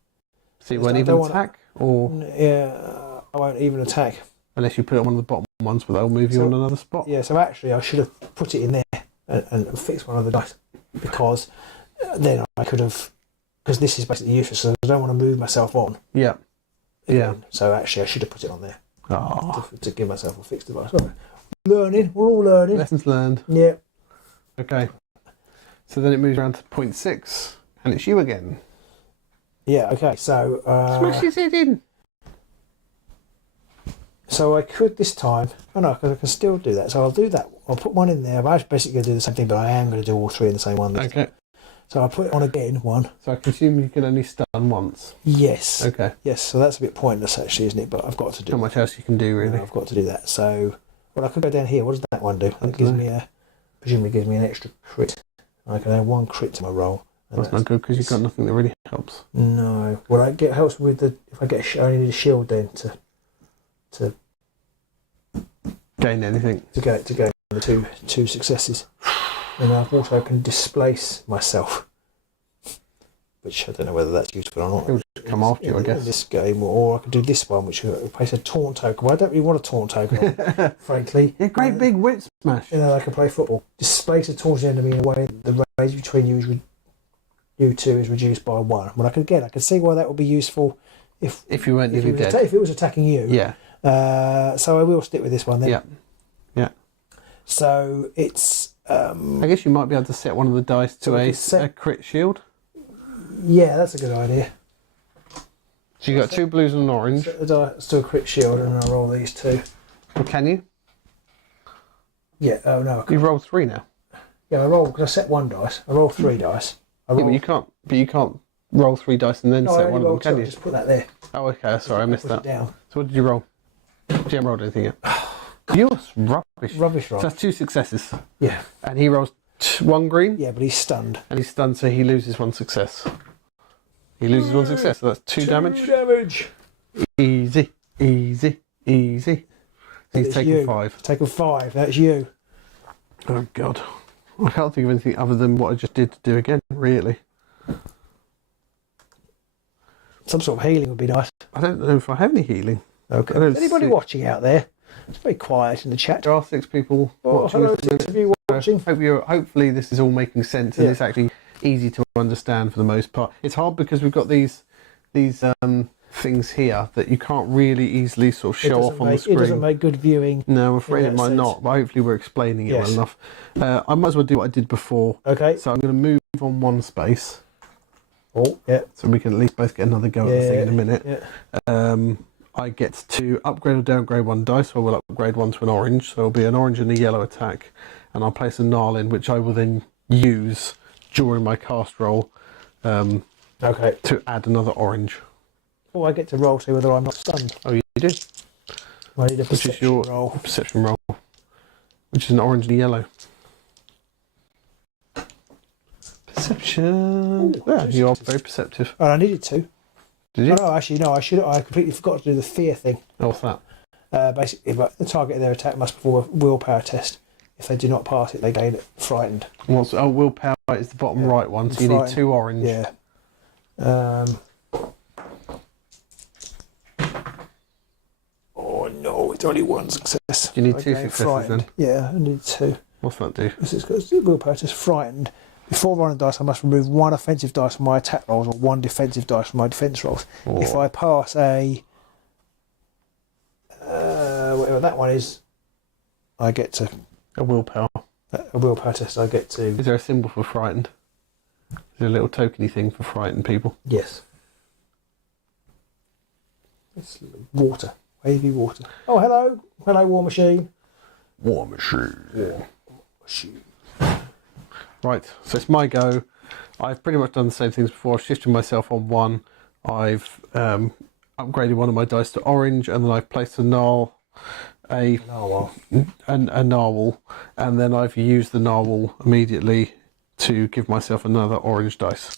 So you won't even attack? Or Yeah, I won't even attack. unless you put it on one of the bottom ones, but they'll move you on another spot. Yeah, so actually I should have put it in there and fixed one of the dice, because then I could have, because this is basically useless, so I don't want to move myself on. Yeah. Again. Yeah. So actually I should have put it on there to give myself a fixed device. Right. Learning, we're all learning. Lessons learned. Yeah. Okay. So then it moves around to 0.6, and it's you again. Yeah, okay, so... Smashes it in. So So I could this time. Oh no, because I can still do that. So I'll do that. I'll put one in there. I'm basically going to do the same thing, but I am going to do all three in the same one. Okay. So I'll put it on again, one. So I can assume you can only stun once. Yes. Okay. Yes, so that's a bit pointless actually, isn't it? But I've got to do How much else you can do, really? I've got to do that. So, well, I could go down here. What does that one do? It gives me presumably gives me an extra crit. I can add 1 crit to my roll. That's not good because you've got nothing that really helps. No. Well, it helps with the if I get I only need a shield then to Gain anything. to gain the two successes. And I also can displace myself, which I don't know whether that's useful or not. It'll just come after you, I guess. In this game, or I can do this one, which plays a taunt token. Well, I don't really want a taunt token, on, frankly. Yeah, great big whip smash. You know, I can play football. Displace a taunted enemy in a way that the range between you two is reduced by 1. Well, I can see why that would be useful if you weren't nearly dead. If it was attacking you. Yeah. So I will stick with this one then. Yeah. Yeah. So it's. I guess you might be able to set one of the dice to a crit shield. Yeah, that's a good idea. So you got 2 blues and an orange. Set the dice to a crit shield, and I'll roll these 2. Well, can you? Yeah. Oh no. You've rolled 3 now. Yeah, I roll because I set 1 dice. I roll 3 dice. Yeah, but you can't roll 3 dice and then set one of them, can you? Just put that there. Oh, okay. Sorry, I missed that. Down. So what did you roll? You haven't rolled anything yet. You're rubbish. Rubbish roll. So that's 2 successes. Yeah. And he rolls 1 green. Yeah, but he's stunned. And he's stunned, so he loses 1 success. He loses 1 success, so that's 2 damage. 2 damage. Easy, easy, easy. He's taken 5. Taken 5. That's you. Oh God, I can't think of anything other than what I just did to do again. Really. Some sort of healing would be nice. I don't know if I have any healing. Okay. Is anybody watching out there? It's very quiet in the chat. There are 6 people watching. Hello, 6 of you watching. Hopefully this is all making sense and it's actually easy to understand for the most part. It's hard because we've got these things here that you can't really easily sort of show off on the screen. It doesn't make good viewing. No, I'm afraid it might not, but hopefully we're explaining it well enough. I might as well do what I did before. Okay. So I'm going to move on 1 space. Oh, yeah. So we can at least both get another go at the thing in a minute. Yeah. I get to upgrade or downgrade 1 dice, so I will upgrade 1 to an orange. So it'll be an orange and a yellow attack. And I'll place a gnarl in, which I will then use during my cast roll to add another orange. Oh, I get to roll, see whether I'm not stunned. Oh, you do? I need a perception roll. Perception roll, which is an orange and a yellow. Perception. Ooh, yeah, you are very perceptive. Oh, I needed to. Did you? Oh, no, actually, no. I completely forgot to do the fear thing. Oh, what's that? Basically, but the target of their attack must perform a willpower test. If they do not pass it, they gain it frightened. Willpower is the bottom right one, so you need 2 orange. Yeah. Oh no, it's only 1 success. You need 2 successes then? Yeah, I need 2. What's that do? This is got willpower test frightened. Before rolling dice, I must remove 1 offensive dice from my attack rolls or 1 defensive dice from my defense rolls. Oh. If I pass whatever that one is, I get to a willpower. A willpower test. I get to. Is there a symbol for frightened? Is there a little tokeny thing for frightened people? Yes. It's water, wavy water. Oh, hello, War Machine. War Machine. War Machine. Right, so it's my go. I've pretty much done the same things before. I've shifted myself on 1. I've upgraded 1 of my dice to orange, and then I've placed a narwhal, a narwhal, and then I've used the narwhal immediately to give myself another orange dice.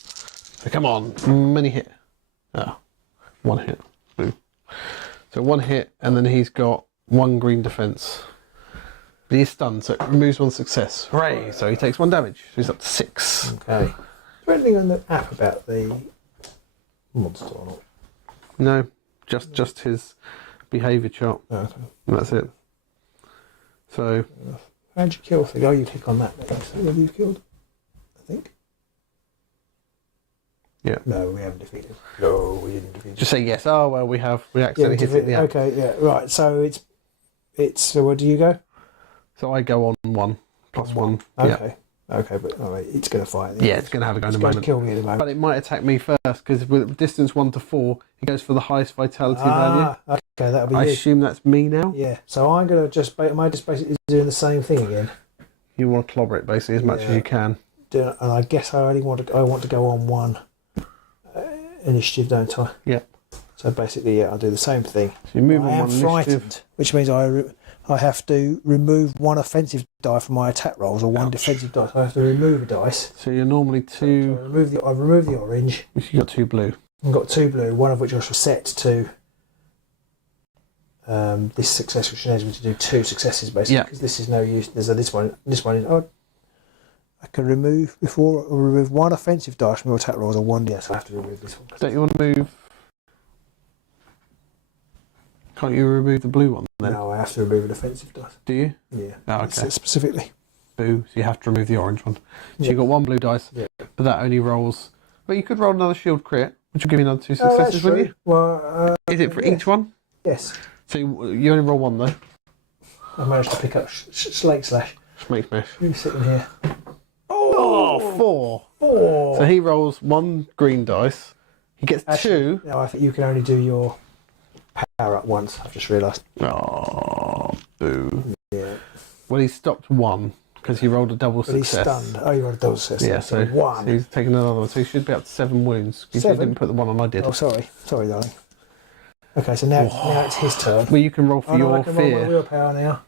So come on, many hit. 1 hit. Boom. So 1 hit, and then he's got 1 green defense. But he's stunned, so it removes 1 success. Hooray! So he takes 1 damage. So he's up to 6. Okay. Is there anything on the app about the monster or not? No, just his behaviour chart. Oh, okay. And that's it. So. How'd you kill thing? Oh, you click on that next. Have you killed? I think. Yeah. No, we haven't defeated. No, we didn't defeat. Just say yes. Oh well, we have. We accidentally hit it in the app. Okay, yeah, right. So it's. So where do you go? So I go on 1 plus 1. Okay. Okay, but it's going to fight. Yeah, it's going to have a go in a moment. It's going to kill me at the moment. But it might attack me first because with distance 1 to 4, it goes for the highest vitality value. Okay, that'll be I you. assume that's me now. Yeah, so I'm going to just basically doing the same thing again. You want to clobber it basically as much as you can. And I guess I want to go on 1 initiative, don't I? Yeah. So basically, yeah, I'll do the same thing. So you move I on am 1 initiative. frightened, which means I have to remove 1 offensive die from my attack rolls, or 1 defensive die. So I have to remove a dice. So you're normally 2. So I've removed the orange. You got 2 blue. I've got 2 blue, one of which was set to this success, which enables me to do 2 successes basically. Because this is no use. There's this one. This one is. I can remove 1 offensive dice from your attack rolls, or 1. Yes, I have to remove this one. Don't you want to move? Can't you remove the blue one then? No, I have to remove an offensive dice. Do you? Yeah. Oh, okay. Specifically. Boo. So you have to remove the orange one. So you've got 1 blue dice, but that only rolls. But you could roll another shield crit, which will give you another 2 successes, wouldn't you? Well, is it for each one? Yes. So you only roll 1 though. I managed to pick up Slate Slash. Smake smash. Who's sitting here? Oh, 4. 4. So he rolls 1 green dice. He gets 2. No, I think you can only do your power up once. I've just realised. Oh, boo. Yeah. Well, he stopped 1 because he rolled a double But he's success. stunned. Oh, you rolled a double success. Yeah, so 1. So he's taken another one. So he should be up to 7 wounds. Because you didn't put the one on I did. Oh, sorry, darling. Okay, so now it's his turn. Well, you can roll for your I can fear. roll my willpower now.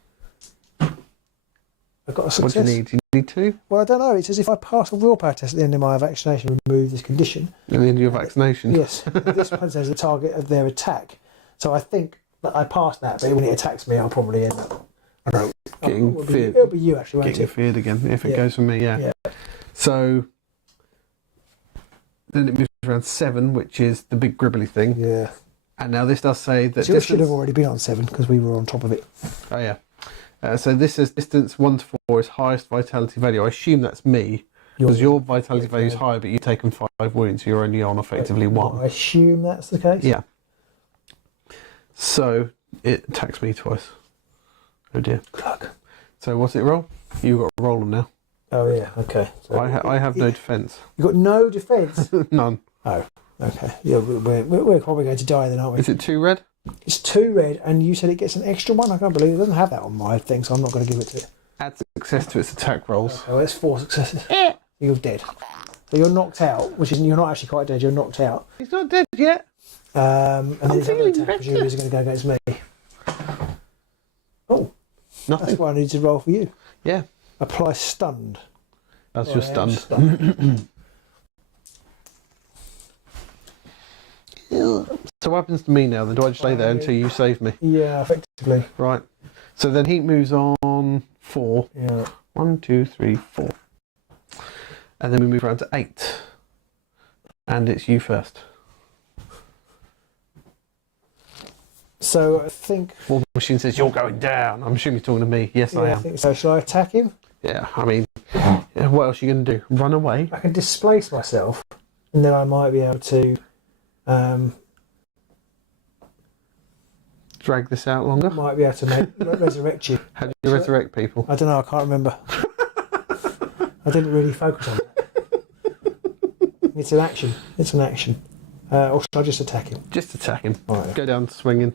I've got a success. What do you need? Do you need 2? Well, I don't know. It says if I pass a willpower test at the end of my vaccination, remove this condition. At the end of your vaccination? Yes. This one says the target of their attack. So I think that I passed that, but when it attacks me, I'll probably end up getting feared. It'll be you actually, won't getting it? feared again if it goes for me, yeah. So then it moves around 7, which is the big gribbly thing. Yeah. And now this does say that. So it should have already been on 7 because we were on top of it. Oh yeah. So this says distance 1 to 4 is highest vitality value. I assume that's me because your vitality value is high, but you've taken 5 wounds, so you're only on effectively 1. I assume that's the case. Yeah. So it attacks me twice. Oh dear. Cluck. So what's it roll? You've got to roll them now. Oh yeah. Okay. So I have no defence. You've got no defence. None. Oh. Okay. Yeah, we're probably going to die then, aren't we? Is it 2 red? It's 2 red, and you said it gets an extra 1. I can't believe it doesn't have that on my thing, so I'm not going to give it to it. Add success to its attack rolls. Okay, well, that's 4 successes. You're dead. So you're knocked out, which is you're not actually quite dead. You're knocked out. He's not dead yet. And then his other feeling attack better. presumably is going to go against me. Oh, Nothing. that's what I need to roll for you. Yeah. Apply stunned. That's Oh, your I am stunned. stunned. So what happens to me now? Then do I just lay there until you save me? Yeah, effectively. Right. So then he moves on 4. Yeah. 1, 2, 3, 4. And then we move around to 8. And it's you first. So I think. War Machine says you're going down. I'm assuming you're talking to me. Yes, I I am. think so. Shall I attack him? Yeah, I mean, what else are you going to do? Run away? I can displace myself, and then I might be able to. Drag this out longer? Might be able to resurrect you. How do you resurrect people? I don't know. I can't remember. I didn't really focus on that. It's an action. It's an action. Or should I just attack him? Just attack him. Right. Go down swinging.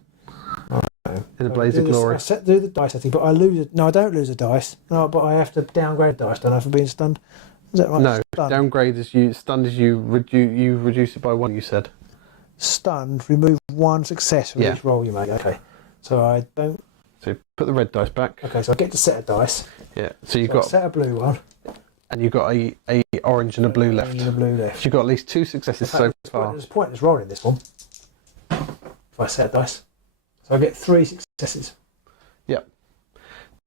In a blaze of I glory. do the dice, I think, but I lose it. No, I don't lose a dice. No, but I have to downgrade the dice, don't I, for being stunned? Is that right? No, Stunned. downgrade is you, stunned is you reduce it by 1, you said. Stunned, remove 1 success from each roll you make. Okay. So I don't. So put the red dice back. Okay, so I get to set a dice. Yeah, so you've So got. I set a blue one. And you've got a orange and a blue left. And a blue left. You've got at least 2 successes so far. There's pointless rolling this one. If I set a dice. So I get 3 successes. Yep.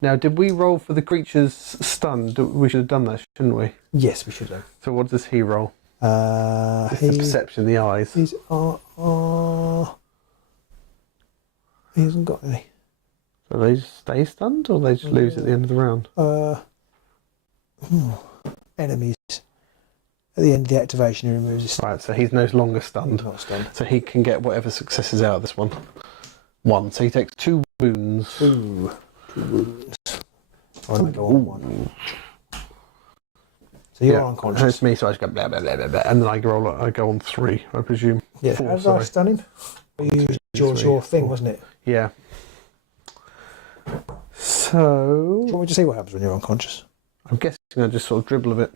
Now, did we roll for the creature's stunned? We should have done that, shouldn't we? Yes, we should have. So what does he roll? It's the perception, the eyes. He hasn't got any. So they just stay stunned or they just lose at the end of the round? Enemies. At the end of the activation, he removes his. Right, so he's no longer stunned. He's not stunned. So he can get whatever successes out of this one. 1. So he takes 2 wounds. 2 wounds. I might go on 1. So you're unconscious. It's me, so I just go blah, blah, blah, blah, blah, and then I go on 3, I presume. Yeah. 4, How did sorry. I stun him? You used your thing, wasn't it? Yeah. So... Do you want me to see what happens when you're unconscious? I'm guessing I just sort of dribble a bit.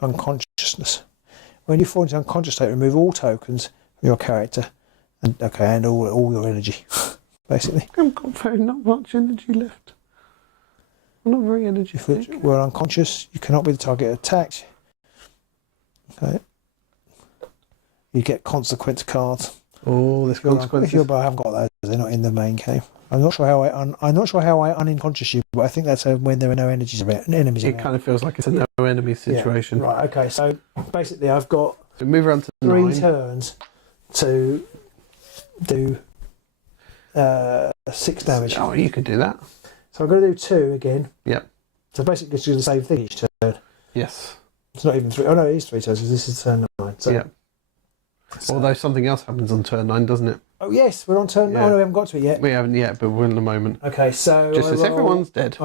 Unconsciousness. When you fall into unconscious state, remove all tokens from your character, and all your energy, basically. I've got very not much energy left. I'm not very energy If it were unconscious, you cannot be the target of attacks. Okay. You get consequence cards. Oh, there's consequences. But I haven't got those. They're not in the main game. I'm not sure how I unconscious you, but I think that's when there are no enemies around. It kind of feels like it's a no enemy situation. Yeah. Right. Okay. So basically, I've got So move around to 3 9. turns to do 6 damage. Oh, you could do that. So I'm going to do 2 again. Yep. So basically, it's do the same thing each turn. Yes. It's not even 3. Oh no, it is 3 turns because this is turn 9. So, Yeah. Although something else happens on turn 9, doesn't it? Oh yes, we're on turn. Yeah. Oh no, we haven't got to it yet. We haven't yet, but we're in a moment. Okay, so Just as everyone's dead.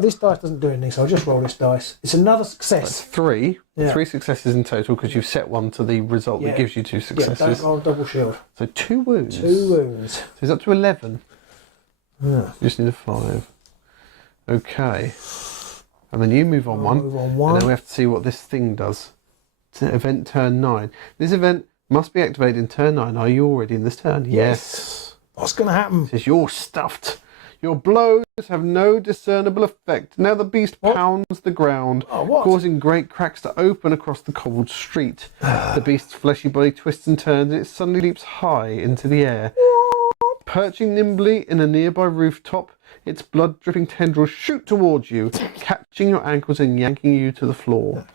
This dice doesn't do anything, so I'll just roll this dice. It's another That's success. 3. Yeah. 3 successes in total because you've set 1 to the result that gives you 2 Yeah, successes. don't roll double shield. So 2 wounds. 2 wounds. So it's up to 11. Yeah. You just need a 5. Okay. And then you move on 1. Move on And 1. then we have to see what this thing does. It's an event turn 9. This event must be activated in turn 9. Are you already in this turn? Yes. What's going to happen? It says you're stuffed. Your blows have no discernible effect. Now the beast pounds the ground, causing great cracks to open across the cobbled street. The beast's fleshy body twists and turns, and it suddenly leaps high into the air. Perching nimbly in a nearby rooftop, its blood-dripping tendrils shoot towards you, catching your ankles and yanking you to the floor.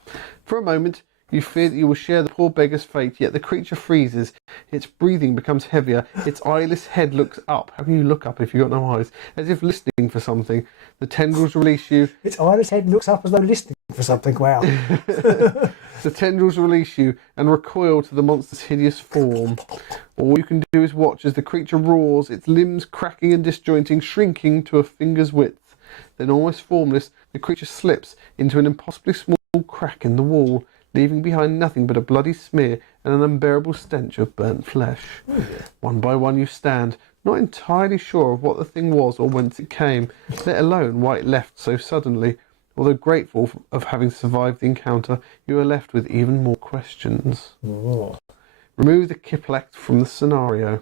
For a moment, you fear that you will share the poor beggar's fate, yet the creature freezes. Its breathing becomes heavier. Its eyeless head looks up. How can you look up if you've got no eyes? As if listening for something. The tendrils release you. Its eyeless head looks up as though listening for something. Wow. The tendrils release you and recoil to the monster's hideous form. All you can do is watch as the creature roars, its limbs cracking and disjointing, shrinking to a finger's width. Then, almost formless, the creature slips into an impossibly small crack in the wall, leaving behind nothing but a bloody smear and an unbearable stench of burnt flesh. One by one you stand, not entirely sure of what the thing was or whence it came, let alone why it left so suddenly. Although grateful of having survived the encounter, you are left with even more questions. Oh. Remove the Kiplect from the scenario.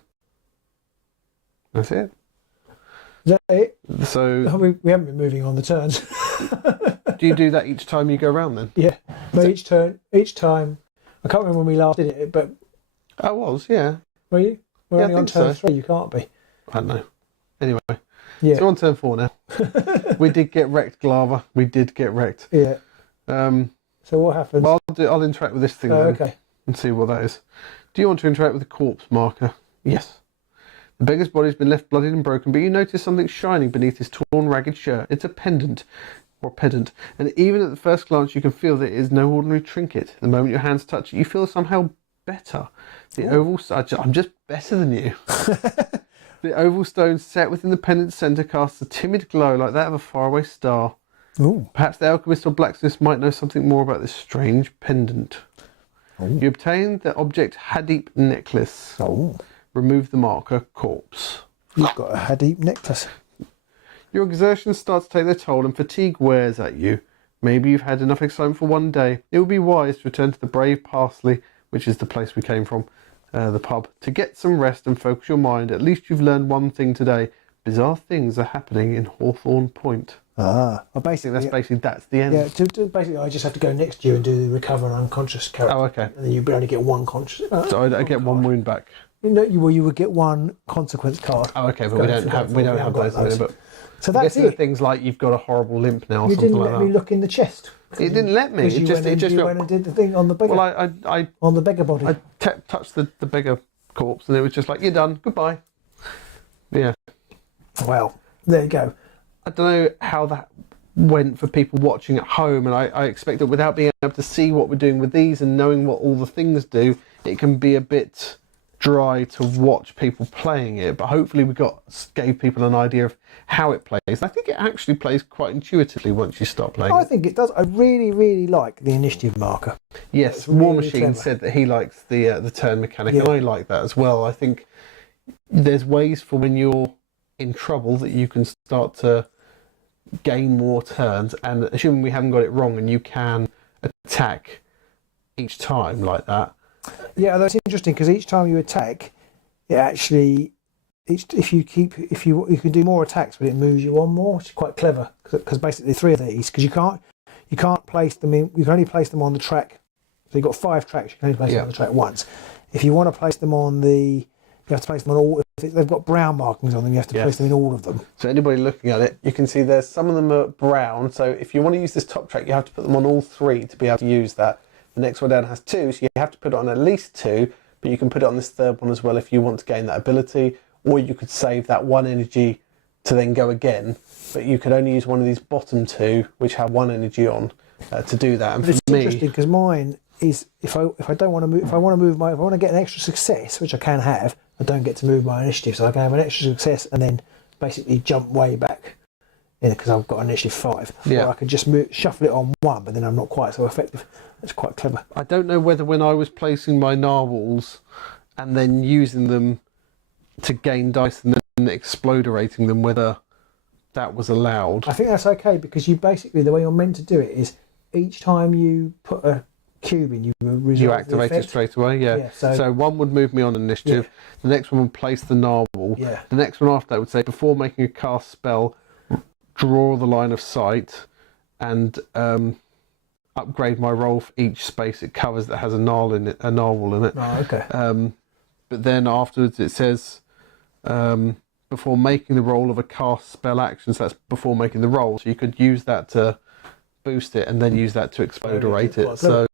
That's it. Is that it? So, We haven't been moving on the turns. do you do that each time you go around then? Yeah. No, each time. I can't remember when we last did it, but I was, yeah. were you? We're Yeah, only I on think turn so. 3. You can't be. I don't know. Anyway, Yeah. so we're on turn 4 now. We did get wrecked, Glava. We did get wrecked. Yeah. Um, So what happens? well, I'll interact with this thing then Okay. and see what that is. Do you want to interact with the corpse marker? Yes. The beggar's body has been left bloodied and broken, but you notice something shining beneath his torn, ragged shirt. It's a pendant, and even at the first glance you can feel that it is no ordinary trinket. The moment your hands touch it, you feel somehow better. The oval... I'm just better than you. The oval stone set within the pendant's centre casts a timid glow like that of a faraway star. Ooh. Perhaps the alchemist or blacksmith might know something more about this strange pendant. Ooh. You obtain the object Hadip necklace. Oh. Remove the marker corpse. You've got a Hadip necklace. Your exertions start to take their toll and fatigue wears at you. Maybe you've had enough excitement for one day. It would be wise to return to the Brave Parsley, which is the place we came from, the pub, to get some rest and focus your mind. At least you've learned one thing today. Bizarre things are happening in Hawthorne Point. Ah. Well, basically, That's the end. yeah. Basically, I just have to go next year and do the recover unconscious character. Oh, okay. And then you only get 1 conscious. So I get 1 wound back. You would get 1 consequence card. Oh, okay, but we don't have those. But So I that's guess the it. things like you've got a horrible limp now or You something didn't like let that. me look in the chest. It didn't let me. You went and did the thing on the beggar. Well, I on the beggar body. touched the beggar corpse and it was just like, you're done, goodbye. Yeah. Well, there you go. I don't know how that went for people watching at home, and I expect that without being able to see what we're doing with these and knowing what all the things do, it can be a bit dry to watch people playing it, but hopefully gave people an idea of how it plays. I think it actually plays quite intuitively once you start playing. I think it does. I really, really like the initiative marker. Yes, Really War Machine clever. said that he likes the turn mechanic, Yeah. and I like that as well. I think there's ways for when you're in trouble that you can start to gain more turns, and assuming we haven't got it wrong, and you can attack each time like that. Yeah, that's interesting because each time you attack, it actually, if you can do more attacks, but it moves you on more, which is quite clever. Because basically 3 of these, because you can't place them in. You can only place them on the track. So you've got 5 tracks. You can only place them on the track once. If you want to place them on you have to place them on all. If they've got brown markings on them, you have to place them in all of them. So anybody looking at it, you can see there's some of them are brown. So if you want to use this top track, you have to put them on all 3 to be able to use that. The next one down has 2, so you have to put it on at least 2, but you can put it on this 3rd one as well if you want to gain that ability, or you could save that 1 energy to then go again, but you could only use one of these bottom 2, which have 1 energy on, to do that. And But it's interesting because mine is if I want to get an extra success, which I can have, I don't get to move my initiative, so I can have an extra success and then basically jump way back. Because I've got an initiative 5, or I can just shuffle it on 1, but then I'm not quite so effective. It's quite clever. I don't know whether when I was placing my narwhals and then using them to gain dice and then exploderating them, whether that was allowed. I think that's okay because you basically, the way you're meant to do it is each time you put a cube in, you activate it straight away. Yeah. So 1 would move me on initiative. Yeah. The next one would place the narwhal. Yeah. The next one after that would say before making a cast spell, draw the line of sight and upgrade my roll for each space it covers that has a narwhal in it. Oh, okay. But then afterwards it says before making the roll of a cast spell action, so that's before making the roll. So you could use that to boost it and then use that to explodorate it. So,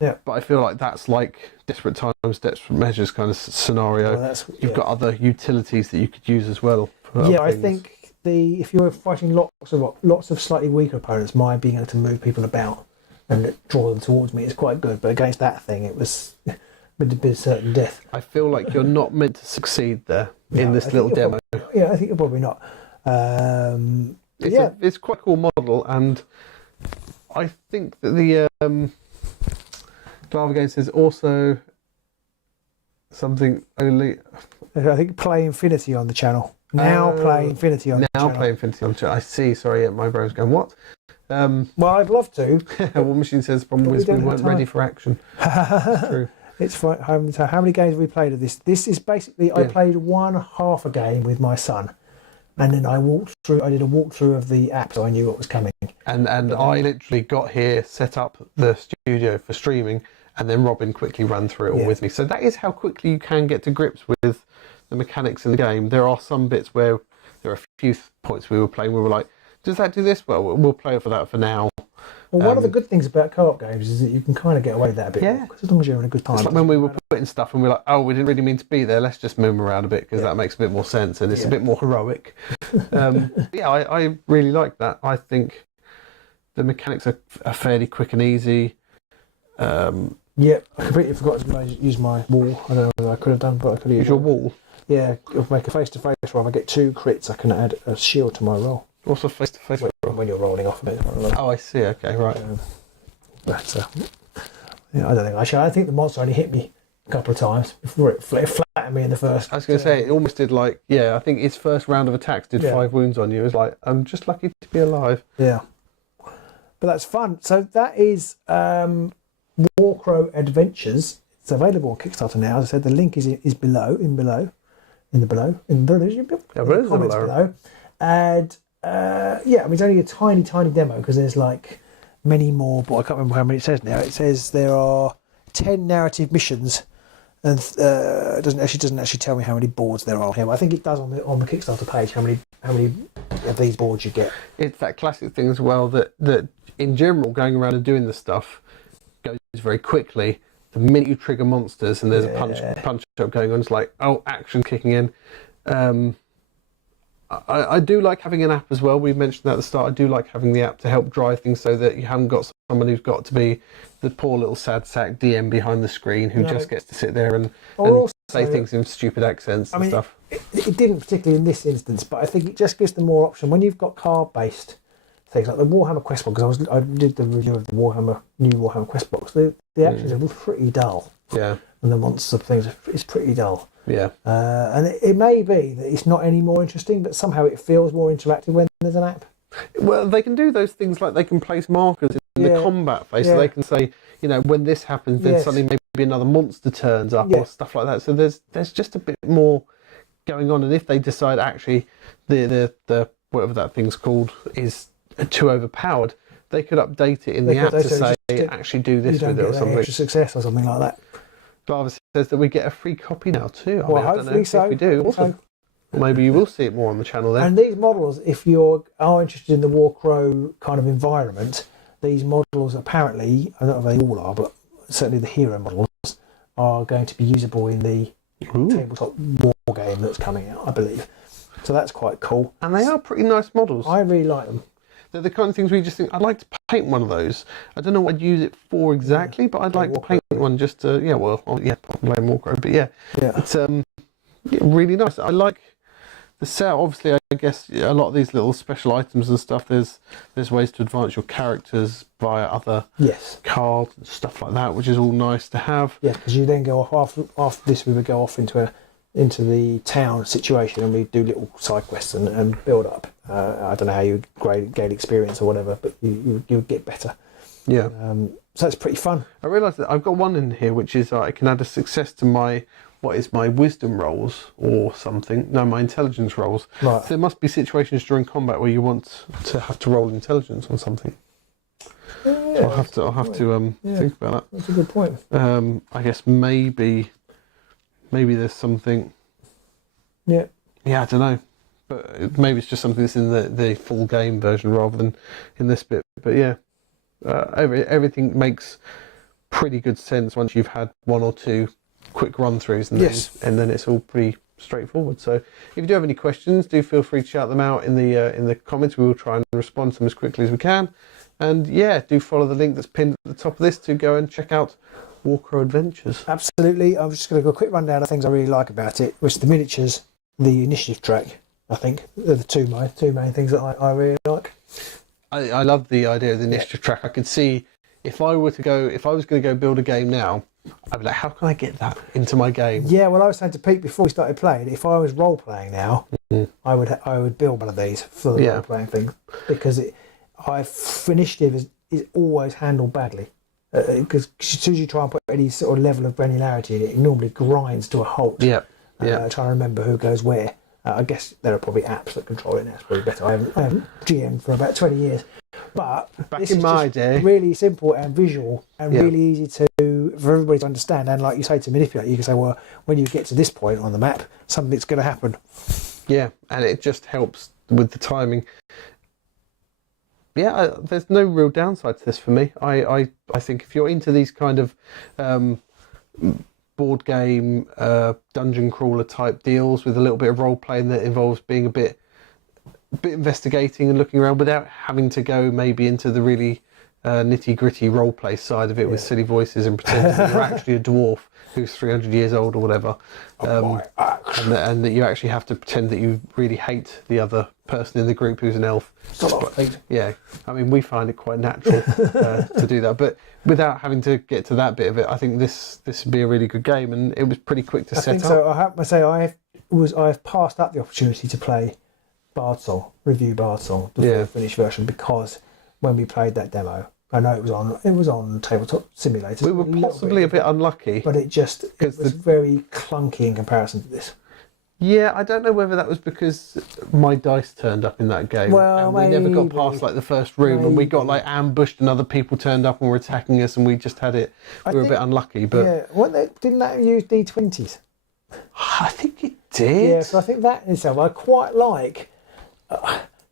yeah. But I feel like that's like desperate times, desperate measures kind of scenario. Well, You've got other utilities that you could use as well. I think if you're fighting lots of slightly weaker opponents, my being able to move people about and draw them towards me is quite good. But against that thing, it was would be certain death. I feel like you're not meant to succeed there in this little demo. I think you're probably not. It's quite a cool model, and I think that the Glava game says also something only. I think Play Infinity on the channel. Play Infinity on the channel. Now Play Infinity on the channel. I see. Sorry, yeah, my brain's going, what? Well, I'd love to. War Machine says the problem is we weren't ready for action. It's true. It's fine. How many games have we played of this? This is basically, I played half a game with my son. And then I did a walkthrough of the app so I knew what was coming. And I literally got here, set up the studio for streaming, and then Robin quickly ran through it all with me. So that is how quickly you can get to grips with the mechanics in the game. There are some bits where there are a few points we were playing where we were like, does that do this? Well, we'll play for that for now. Well, one of the good things about co-op games is that you can kind of get away with that a bit more, because as long as you're having a good time. It's like when we were putting stuff and we're like, oh, we didn't really mean to be there, let's just move around a bit because that makes a bit more sense and it's a bit more heroic. I really like that. I think the mechanics are fairly quick and easy. I completely forgot to use my wall. I don't know what I could have done, but I could have used your wall. Yeah, if I make a face-to-face roll, if I get 2 crits, I can add a shield to my roll. What's a face-to-face roll? When you're rolling off a bit. Oh, I see. Okay, right. I don't think I think the monster only hit me a couple of times before it flattened me in the first. I was going to say, it almost did I think its first round of attacks did 5 wounds on you. It was like, I'm just lucky to be alive. Yeah. But that's fun. So that is WARCROW Adventures. It's available on Kickstarter now. As I said, the link is below, in the comments below. And it's only a tiny demo because there's like many more, but I can't remember how many it says now. It says there are 10 narrative missions, and it doesn't actually tell me how many boards there are here. I think it does on the Kickstarter page how many of these boards you get. It's that classic thing as well that in general going around and doing this stuff goes very quickly. The minute you trigger monsters and there's a punch up going on, it's like, oh, action kicking in. I do like having an app as well. We mentioned that at the start. I do like having the app to help drive things so that you haven't got someone who's got to be the poor little sad sack DM behind the screen who just gets to sit there and also, say things in stupid accents and stuff. It didn't particularly in this instance, but I think it just gives them more option. When you've got card-based things like the Warhammer Quest box, because I did the review of the new Warhammer Quest box, the actions are pretty dull. Yeah. And the monster things is pretty dull. Yeah. And it may be that it's not any more interesting, but somehow it feels more interactive when there's an app. Well, they can do those things like they can place markers in the combat phase, so they can say, when this happens, then suddenly maybe another monster turns up or stuff like that. So there's just a bit more going on, and if they decide actually the whatever that thing's called is too overpowered, they could update it in the app to say actually do this with it or something. Extra success or something like that. Jarvis says that we get a free copy now too. Well, hopefully so. If we do, awesome. Well, maybe you will see it more on the channel then. And these models, if you are interested in the WARCROW kind of environment, these models apparently, I don't know if they all are, but certainly the hero models are going to be usable in the tabletop war game that's coming out, I believe. So that's quite cool. And they are pretty nice models. I really like them. They're the kind of things where you just think, I'd like to paint one of those. I don't know what I'd use it for exactly, but I'd like to paint one just to, I'll play WARCROW, but it's really nice. I like the set. Obviously, I guess a lot of these little special items and stuff, there's ways to advance your characters via other cards and stuff like that, which is all nice to have. Yeah, because you then go off, after this we would go off into the town situation and we do little side quests and build up. I don't know how you gain experience or whatever, but you get better. Yeah. So it's pretty fun. I realised that I've got one in here which is I can add a success to my wisdom rolls or something. No, my intelligence rolls. Right. So there must be situations during combat where you want to have to roll intelligence on something. Yeah, so I'll have to think about that. That's a good point. I guess maybe there's something. Yeah. Yeah, I don't know. But maybe it's just something that's in the full game version rather than in this bit. But yeah, everything makes pretty good sense once you've had one or two quick run-throughs and then it's all pretty straightforward. So if you do have any questions, do feel free to shout them out in the comments. We will try and respond to them as quickly as we can. And do follow the link that's pinned at the top of this to go and check out WARCROW Adventures. Absolutely. I'm just going to go a quick rundown of things I really like about it, which the miniatures, the initiative track, I think, are the two main things that I really like. I love the idea of the initiative track. I could see if I was going to go build a game now, I'd be like, how can I get that into my game? Yeah, well, I was saying to Pete before we started playing, if I was role playing now, I would build one of these for the role playing thing, because initiative is always handled badly. Because as soon as you try and put any sort of level of granularity in it, it normally grinds to a halt. Trying to remember who goes where. I guess there are probably apps that control it now. It's probably better. I haven't GM'd for about 20 years. But back this in is my just day, really simple and visual and really easy for everybody to understand. And like you say, to manipulate, you can say, well, when you get to this point on the map, something's going to happen. Yeah, and it just helps with the timing. Yeah, there's no real downside to this for me. I think if you're into these kind of board game, dungeon crawler type deals with a little bit of role playing that involves being a bit investigating and looking around without having to go maybe into the really nitty gritty role play side of it with silly voices and pretending that you're actually a dwarf who's 300 years old or whatever, and that you actually have to pretend that you really hate the other person in the group who's an elf. I mean, we find it quite natural to do that, but without having to get to that bit of it, I think this would be a really good game, and it was pretty quick to set up. So I have to say I've passed up the opportunity to play review Bardsong, the full finished version, because when we played that demo, I know it was on Tabletop Simulator. We were possibly a bit unlucky, but it was very clunky in comparison to this. Yeah, I don't know whether that was because my dice turned up in that game. Well, and we never got past like the first room, and we got like ambushed, and other people turned up and were attacking us, and we just had it. We were a bit unlucky, but didn't that use D20s? I think it did. Yeah, so I think that in itself, I quite like.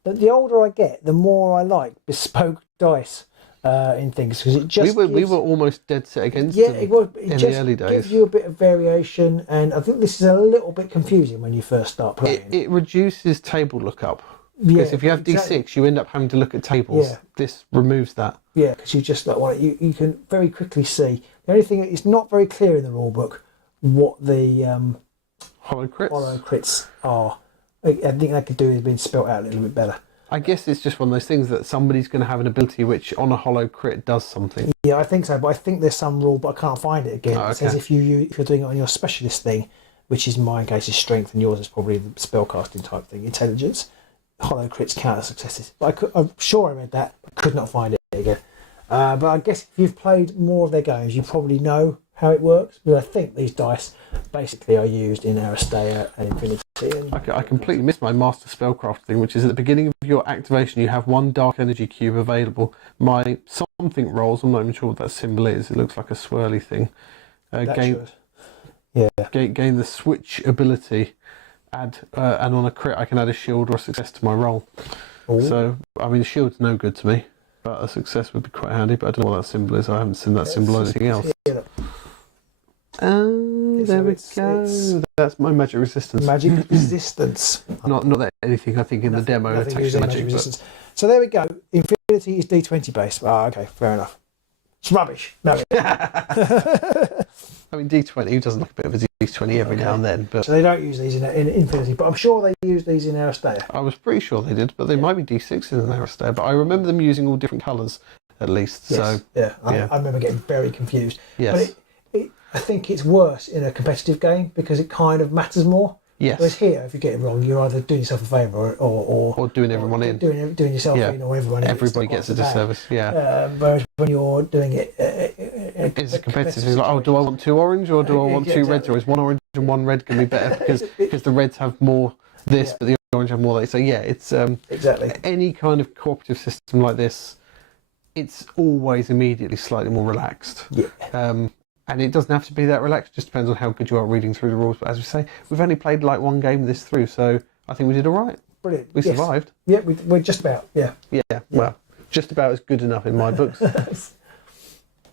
The older I get, the more I like bespoke dice in things because it just we were almost dead set against yeah, them it was. It in just the early days. gives you a bit of variation, and I think this is a little bit confusing when you first start playing. It reduces table lookup because if you have D6, you end up having to look at tables. Yeah. This removes that. Yeah, because you just like want it. You can very quickly see. The only thing it's not very clear in the rule book what the Hollow crits are. I think they could do is being spelt out a little bit better. I guess it's just one of those things that somebody's going to have an ability which on a hollow crit does something. Yeah, I think so, but I think there's some rule, but I can't find it again. Oh, okay. It says if you're doing it on your specialist thing, which is in my case is strength, and yours is probably the spellcasting type thing, intelligence. Hollow crits count as successes. But I'm sure I read that, but could not find it again. But I guess if you've played more of their games, you probably know how it works. But I think these dice basically are used in Aristea and Infinity. I completely missed my Master Spellcraft thing, which is at the beginning of your activation, you have one Dark Energy Cube available. My something rolls, I'm not even sure what that symbol is. It looks like a swirly thing. Gain the switch ability. And on a crit, I can add a shield or a success to my roll. Ooh. So, I mean, the shield's no good to me, but a success would be quite handy. But I don't know what that symbol is. I haven't seen that symbol or anything else. There we go. That's my magic resistance. Magic resistance. Not that anything I think in the demo attacks magic resistance. So there we go. Infinity is D20 based. Ah, okay, fair enough. It's rubbish. No. I mean, D20 does look a bit of a D20 every now and then. But so they don't use these in Infinity, but I'm sure they use these in Aristea. I was pretty sure they did, but they might be D6s in Aristea. But I remember them using all different colours, at least. Yes. So I remember getting very confused. Yes. But I think it's worse in a competitive game because it kind of matters more. Yes. Whereas here, if you get it wrong, you're either doing yourself a favour or doing everyone in. Doing yourself in, or everyone in. Everybody gets a disservice, whereas when you're doing it... it's competitive. It's like, oh, do I want 2 orange or do I want 2 reds? Or is 1 orange and 1 red going to be better? Because the reds have more this, but the orange have more that. So yeah, it's... exactly. Any kind of cooperative system like this, it's always immediately slightly more relaxed. Yeah. And it doesn't have to be that relaxed. It just depends on how good you are reading through the rules. But as we say, we've only played like one game of this through, so I think we did all right. Brilliant. We survived. Yeah, we're just about. Yeah. Well, just about as good enough in my books.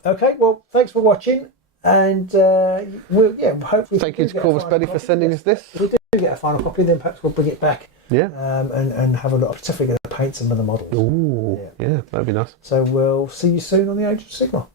Okay. Well, thanks for watching, and we'll hopefully. Thank you to Corvus Belli for sending us this. If we do get a final copy, then perhaps we'll bring it back. Yeah. And have a look. I'm definitely going to paint some of the models. Ooh. Yeah, that'd be nice. So we'll see you soon on the Age of Sigmar.